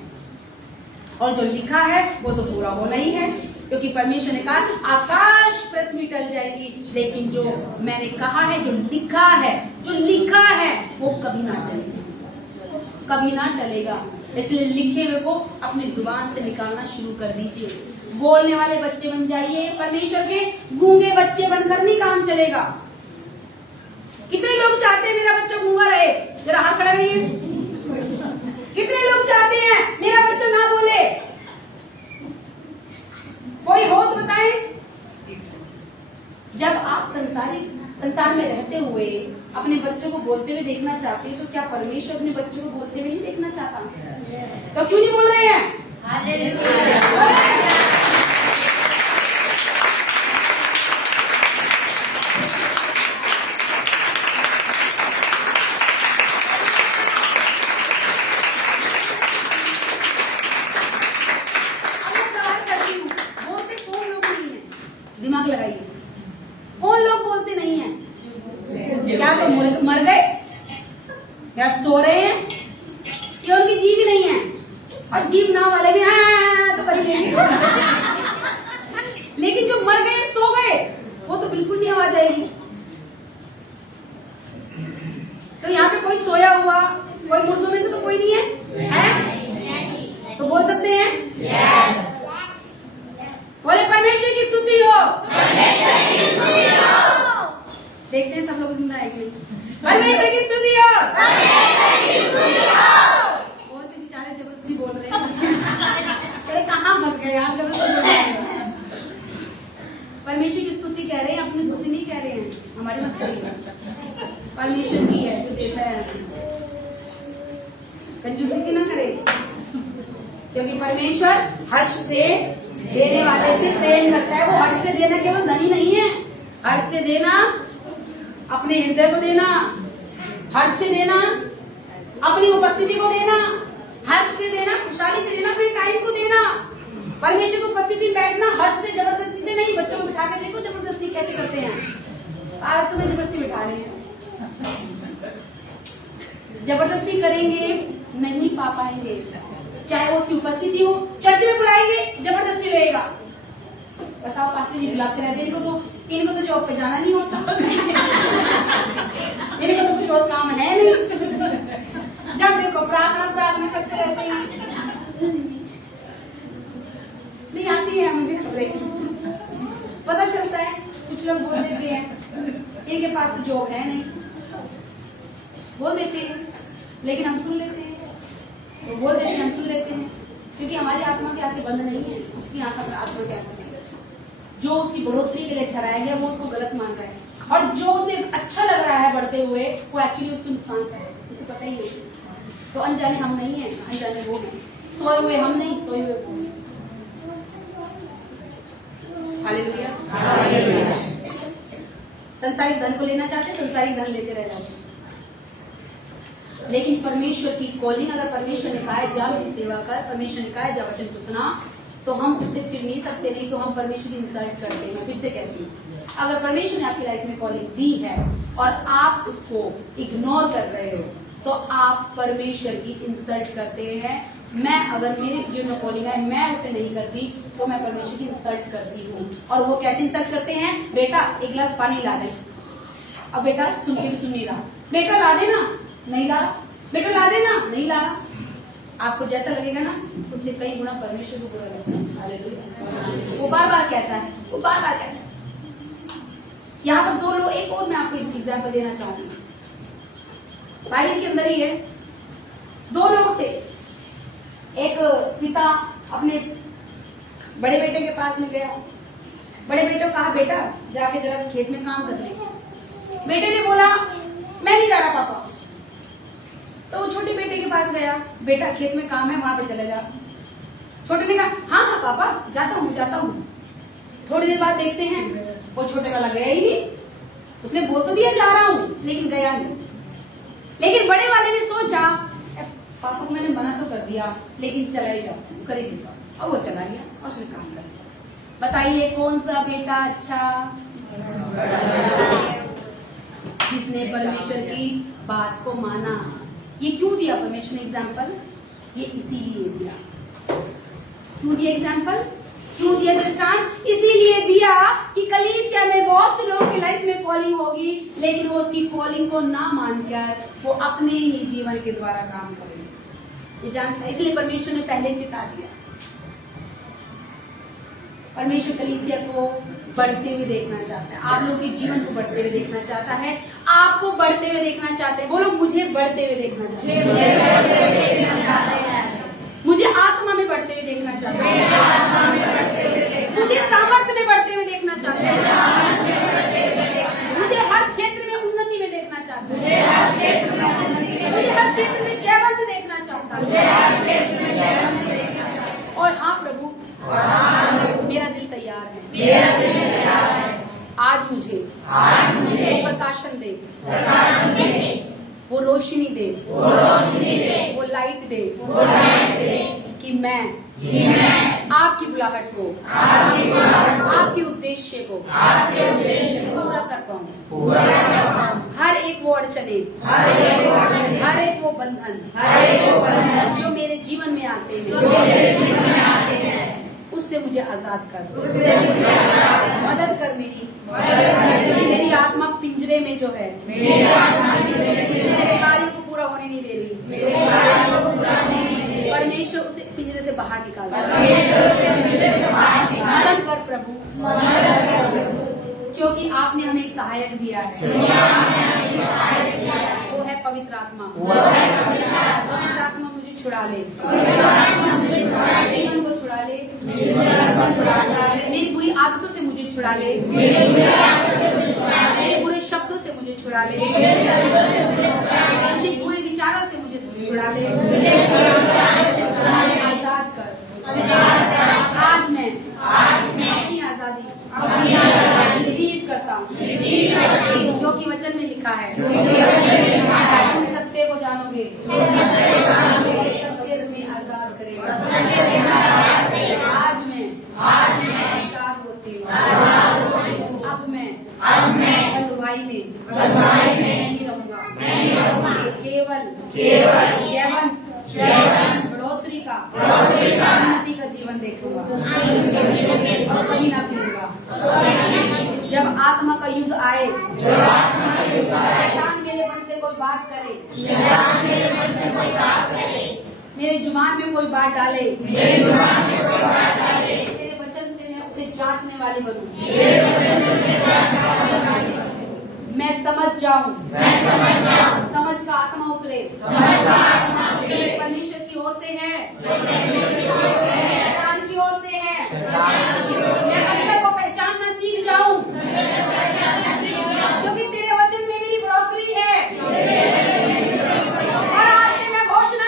और जो लिखा है वो तो पूरा होना ही है, क्योंकि परमेश्वर ने कहा आकाश पृथ्वी टल जाएगी, लेकिन जो मैंने कहा है, जो लिखा है वो कभी ना टलेगा, कभी ना टलेगा। इसलिए लिखे हुए को अपनी जुबान से निकालना शुरू कर दीजिए। बोलने वाले बच्चे बन जाइए, परमेश्वर के गूंगे बच्चे बनकर नहीं काम चलेगा। कितने लोग चाहते हैं मेरा बच्चा गूंगा रहे? जरा हाथ खड़ा करिए। कितने लोग चाहते हैं मेरा बच्चा ना बोले? कोई हो तो बताएं। जब आप संसार में रहते हुए अपने बच्चों को बोलते हुए देखना चाहते हैं, तो क्या परमेश्वर अपने बच्चों को बोलते हुए नहीं देखना चाहता? तो क्यों नहीं बोल रहे हैं? दिमाग लगाइए, कौन लोग बोलते नहीं हैं? क्या तो मर गए, क्या सो रहे हैं, क्या उनकी जीव ही नहीं है? और जीव ना वाले भी हाँ तो कर लेंगे। लेकिन जो मर गए सो गए वो तो बिल्कुल नहीं आवाज आएगी। तो यहाँ पे कोई सोया हुआ, कोई मुर्दों में से तो कोई नहीं है? तो बोल सकते हैं यस। बोले परमेश्वर की स्तुति हो, देखते हैं सब लोग जिंदा है कि परमेश्वर की स्तुति हो। वो से बेचारे जबरदस्ती बोल रहे हैं। अरे कहाँ फंस गए यार, जबरदस्ती बोल रहे हैं। परमेश्वर की स्तुति कह रहे हैं, अपनी स्तुति नहीं कह रहे हैं, हमारी मत करिए। परमेश्वर की है जो देता है, कंजूसी से ना करे, क्योंकि परमेश्वर हर्ष से देने वाले से प्रेम करता है। वो हर्ष से देना केवल धनी नहीं है, हर्ष से देना अपने हृदय को देना, हर्ष से देना अपनी उपस्थिति को देना, हर्ष से देना, खुशहाली से देना, अपने टाइम को देना। परमेश्वर की उपस्थिति में बैठना हर्ष से, जबरदस्ती से नहीं। बच्चों को बिठा के देखो जबरदस्ती कैसे करते हैं। आज तुम्हें जबरदस्ती बिठा रहे हैं, जबरदस्ती करेंगे नहीं पा पाएंगे। चाहे वो उसकी उपस्थिति हो, चर्च में बुलाएंगे जबरदस्ती रहेगा। बताओ पास में बुलाते रहते, इनको तो जॉब पे जाना नहीं होता, इनको तो कुछ और काम है नहीं। जब देखो प्रार्थना करते रहते हैं। नहीं आती है हमें भी खबरें, पता चलता है। कुछ लोग बोल देते हैं इनके पास तो जॉब है नहीं, बोल देते हैं, लेकिन हम सुन लेते हैं। वो बोल देते हैं, हम सुन लेते हैं, क्योंकि हमारी आत्मा की आंखें बंद नहीं है, उसकी आत्मा क्या सकती है। जो उसकी बढ़ोतरी के लिए ठहराया गया वो उसको गलत मान रहा है, और जो उसे अच्छा लग रहा है बढ़ते हुए वो एक्चुअली उसको नुकसान कर रहा है, उसे पता ही नहीं। तो अनजाने हम नहीं है, अनजाने वो है। सोए हुए हम नहीं, सोए हुए वो हैं। हालेलुया। संसारिक धन को लेना चाहते, संसारिक धन लेते रह जाते। लेकिन परमेश्वर की कॉलिंग, अगर परमेश्वर ने कहा है जा मेरी सेवा कर, परमेश्वर ने कहा है जा वचन को सुना, तो हम उससे फिर नहीं सकते, नहीं तो हम परमेश्वर की इंसल्ट करते हैं। मैं फिर से कहती हूँ, अगर परमेश्वर ने आपकी लाइफ में कॉलिंग दी है और आप उसको इग्नोर कर रहे हो, तो आप परमेश्वर की इंसल्ट करते हैं। मैं अगर मेरे जीवन में कॉलिंग है, मैं उसे नहीं करती, तो मैं परमेश्वर की इंसल्ट करती हूँ। और वो कैसे इंसल्ट करते हैं? बेटा एक गिलास पानी ला दे। अब बेटा सुन के भी सुन नहीं रहा, बेटा ला देना, नहीं ला, बेटा ला देना, नहीं ला। आपको जैसा लगेगा ना, उससे कई गुना परमेश्वर को बुरा लगता है। हालेलुया। वो बार बार कहता है, वो बार बार कहता है। यहाँ पर दो लोग, एक और मैं आपको एग्जाम्पल देना चाहूंगी, बाइबल के अंदर ही है। दो लोग थे, एक पिता अपने बड़े बेटे के पास में गया। बड़े बेटे को कहा बेटा जाके जरा खेत में काम कर ले। बेटे ने बोला मैं नहीं जा रहा पापा। तो वो छोटे बेटे के पास गया, बेटा खेत में काम है वहां पे चले जा। छोटे ने कहा हाँ हाँ पापा जाता हूँ। थोड़ी देर बाद देखते हैं वो छोटे वाला गया ही नहीं। उसने बोल तो दिया जा रहा हूँ, लेकिन गया नहीं। लेकिन बड़े वाले ने सोचा पापा को मैंने मना तो कर दिया, लेकिन चला ही जाओ, कर ही देता। और वो चला गया और उसने काम कर दिया। बताइए कौन सा बेटा अच्छा? जिसने परमेश्वर की बात को माना। ये क्यों दिया परमेश्वर ने एग्जाम्पल? ये इसीलिए दिया। क्यों दिया एग्जाम्पल? क्यों दिया दृष्टांत? इसीलिए दिया कि कलीसिया में बहुत से लोगों की लाइफ में कॉलिंग होगी, लेकिन वो उसकी कॉलिंग को ना मानकर वो अपने ही जीवन के द्वारा काम करेंगे। ये जानता, इसलिए परमेश्वर ने पहले चिता दिया। परमेश्वर कलीसिया को बढ़ते हुए देखना चाहता है, आप लोगों के जीवन को बढ़ते हुए देखना चाहता है, आपको बढ़ते हुए देखना चाहते हैं। बोलो मुझे बढ़ते हुए देखना चाहते हैं, मुझे आत्मा में बढ़ते हुए देखना चाहते हैं, मुझे सामर्थ्य में बढ़ते हुए देखना चाहते हैं, मुझे हर क्षेत्र में उन्नति में देखना चाहते हैं, मुझे हर क्षेत्र में जयवंत देखना चाहता है। और हाँ प्रभु, मेरा दिल तैयार है। आज मुझे वो प्रकाशन दे, वो रोशनी दे, वो लाइट दे कि मैं आपकी बुलाहट को, आपके उद्देश्य को पूरा कर पाऊँ। हर एक वो अड़चने, हर एक वो बंधन जो मेरे जीवन में आते हैं, उससे मुझे आजाद कर, मदद कर मेरी आत्मा पिंजरे में जो है, मेरे कार्यों को पूरा होने नहीं दे रही। परमेश्वर उसे पिंजरे से बाहर निकाल, मदद कर प्रभु, क्योंकि आपने हमें एक सहायक दिया है, वो है पवित्र आत्मा। पवित्र आत्मा मुझे छुड़ा ले, जीवन को छुड़ा ले, मेरी बुरी आदतों से मुझे छुड़ा ले, मेरे बुरे शब्दों से मुझे छुड़ा ले, मुझे बुरे विचारों से मुझे छुड़ा ले, आजाद कर। आज मैं अपनी आजादी रिसीव करता हूँ, क्योंकि वचन में लिखा है तुम सत्य को जानोगे, सत्य तुम्हें आजाद करेगा। आज मैं आजाद होती हूँ। अब मैं बंधुभाई में नहीं रहूंगा, केवल बढ़ोतरी का, उन्नति का जीवन देखूंगा और कहीं ना फिरूंगा। जब आत्मा का युद्ध आए, शैतान मेरे मन से कोई बात करे, मेरे जुबान में कोई बात डाले, तेरे वचन से मैं उसे जांचने वाली बनूं। मैं समझ जाऊं, समझ का आत्मा उतरे, परमेश्वर की ओर से है, शैतान की ओर से है। मैं अंदर को पहचानना सीख जाऊं, क्योंकि तेरे वचन में मेरी बढ़ोतरी है। और आज से मैं घोषणा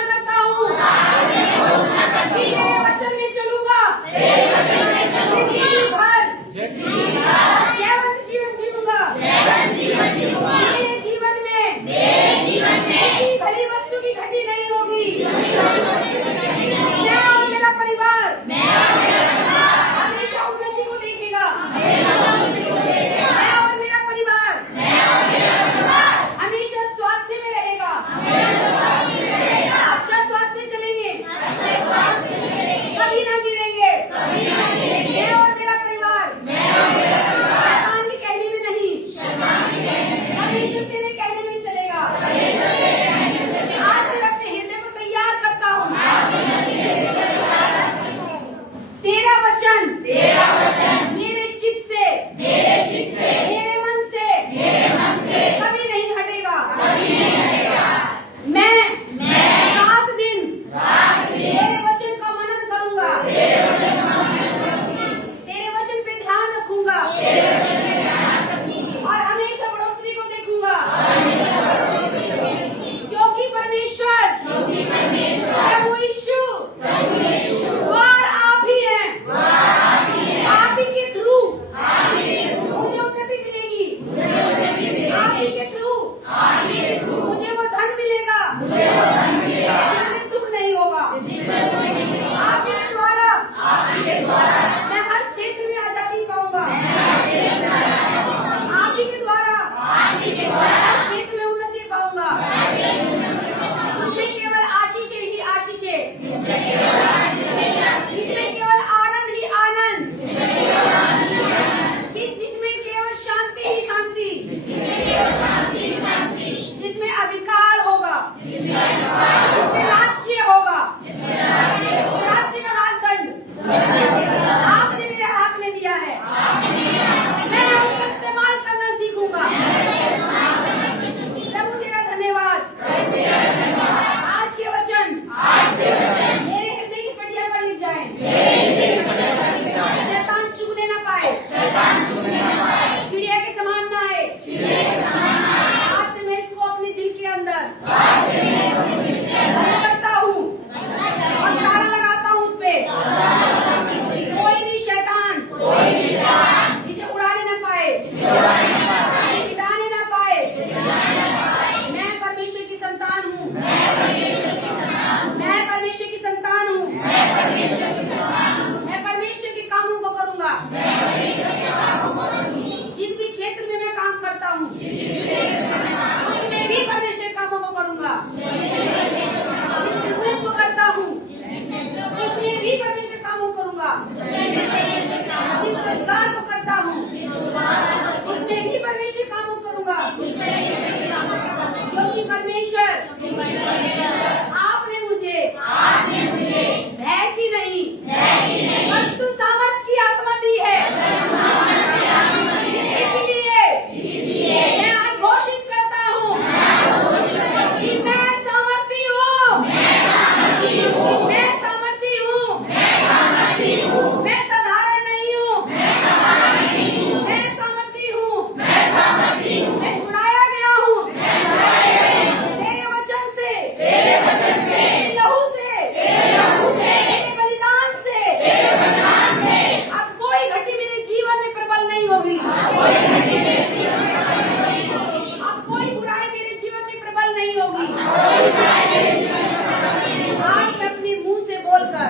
बोलकर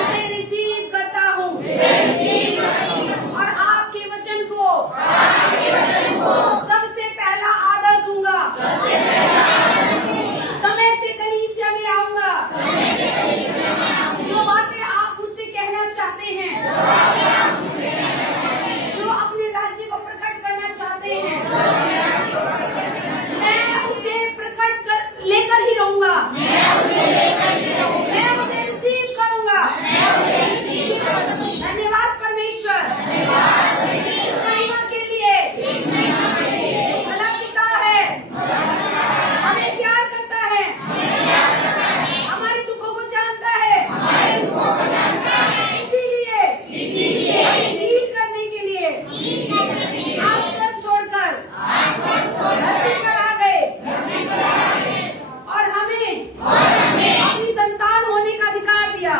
इसे रिसीव करता हूँ और आपके वचन को सबसे पहला आदर दूंगा। समय से कलीसिया में आऊंगा। जो बातें आप मुझसे कहना चाहते हैं, जो अपने राज्य को प्रकट करना चाहते हैं, मैं उसे प्रकट कर लेकर ही रहूंगा। मैं उसे रिसीव करूंगा। धन्यवाद परमेश्वर इस महिमा के लिए। भला पिता है, हमें प्यार करता है, हमारे दुखों को जानता है, इसीलिए हील करने के लिए आप सब छोड़कर धरती पर आ गए और हमें अपनी संतान होने का अधिकार दिया।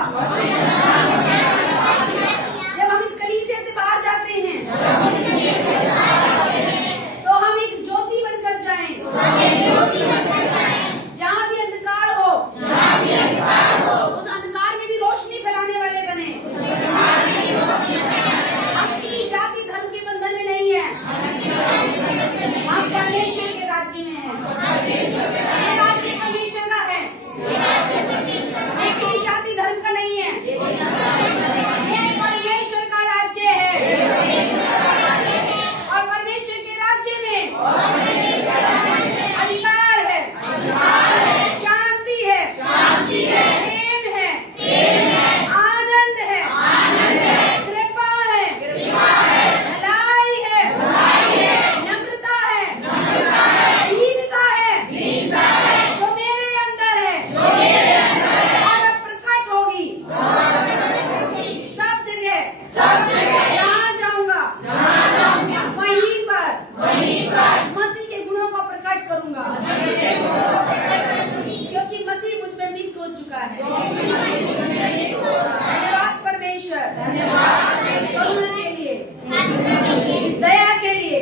जब हम इस कलीसिया से बाहर जाते हैं तो हम एक ज्योति बनकर जाएं। जहाँ भी अंधकार हो उस अंधकार में भी रोशनी फैलाने वाले बने। हम किसी जाति धर्म के बंधन में नहीं है, हम परमेश्वर के राज्य में हैं। ये राज्य परमेश्वर का है, ये किसी जाति धर्म का नहीं है। ये परमेश्वर का राज्य है और परमेश्वर के राज्य में अधिकार है, शांति है, प्रेम है, आनंद है, कृपा है, भलाई है, नम्रता है, दीनता है, जो मेरे अंदर है और अब प्रकट होगी सब जगह। जहाँ जाऊंगा वहीं पर मसीह के गुणों को प्रकट करूंगा, क्योंकि मसीह मुझ में मिक्स हो चुका है। धन्यवाद परमेश्वर करुणा के लिए, इस दया के लिए,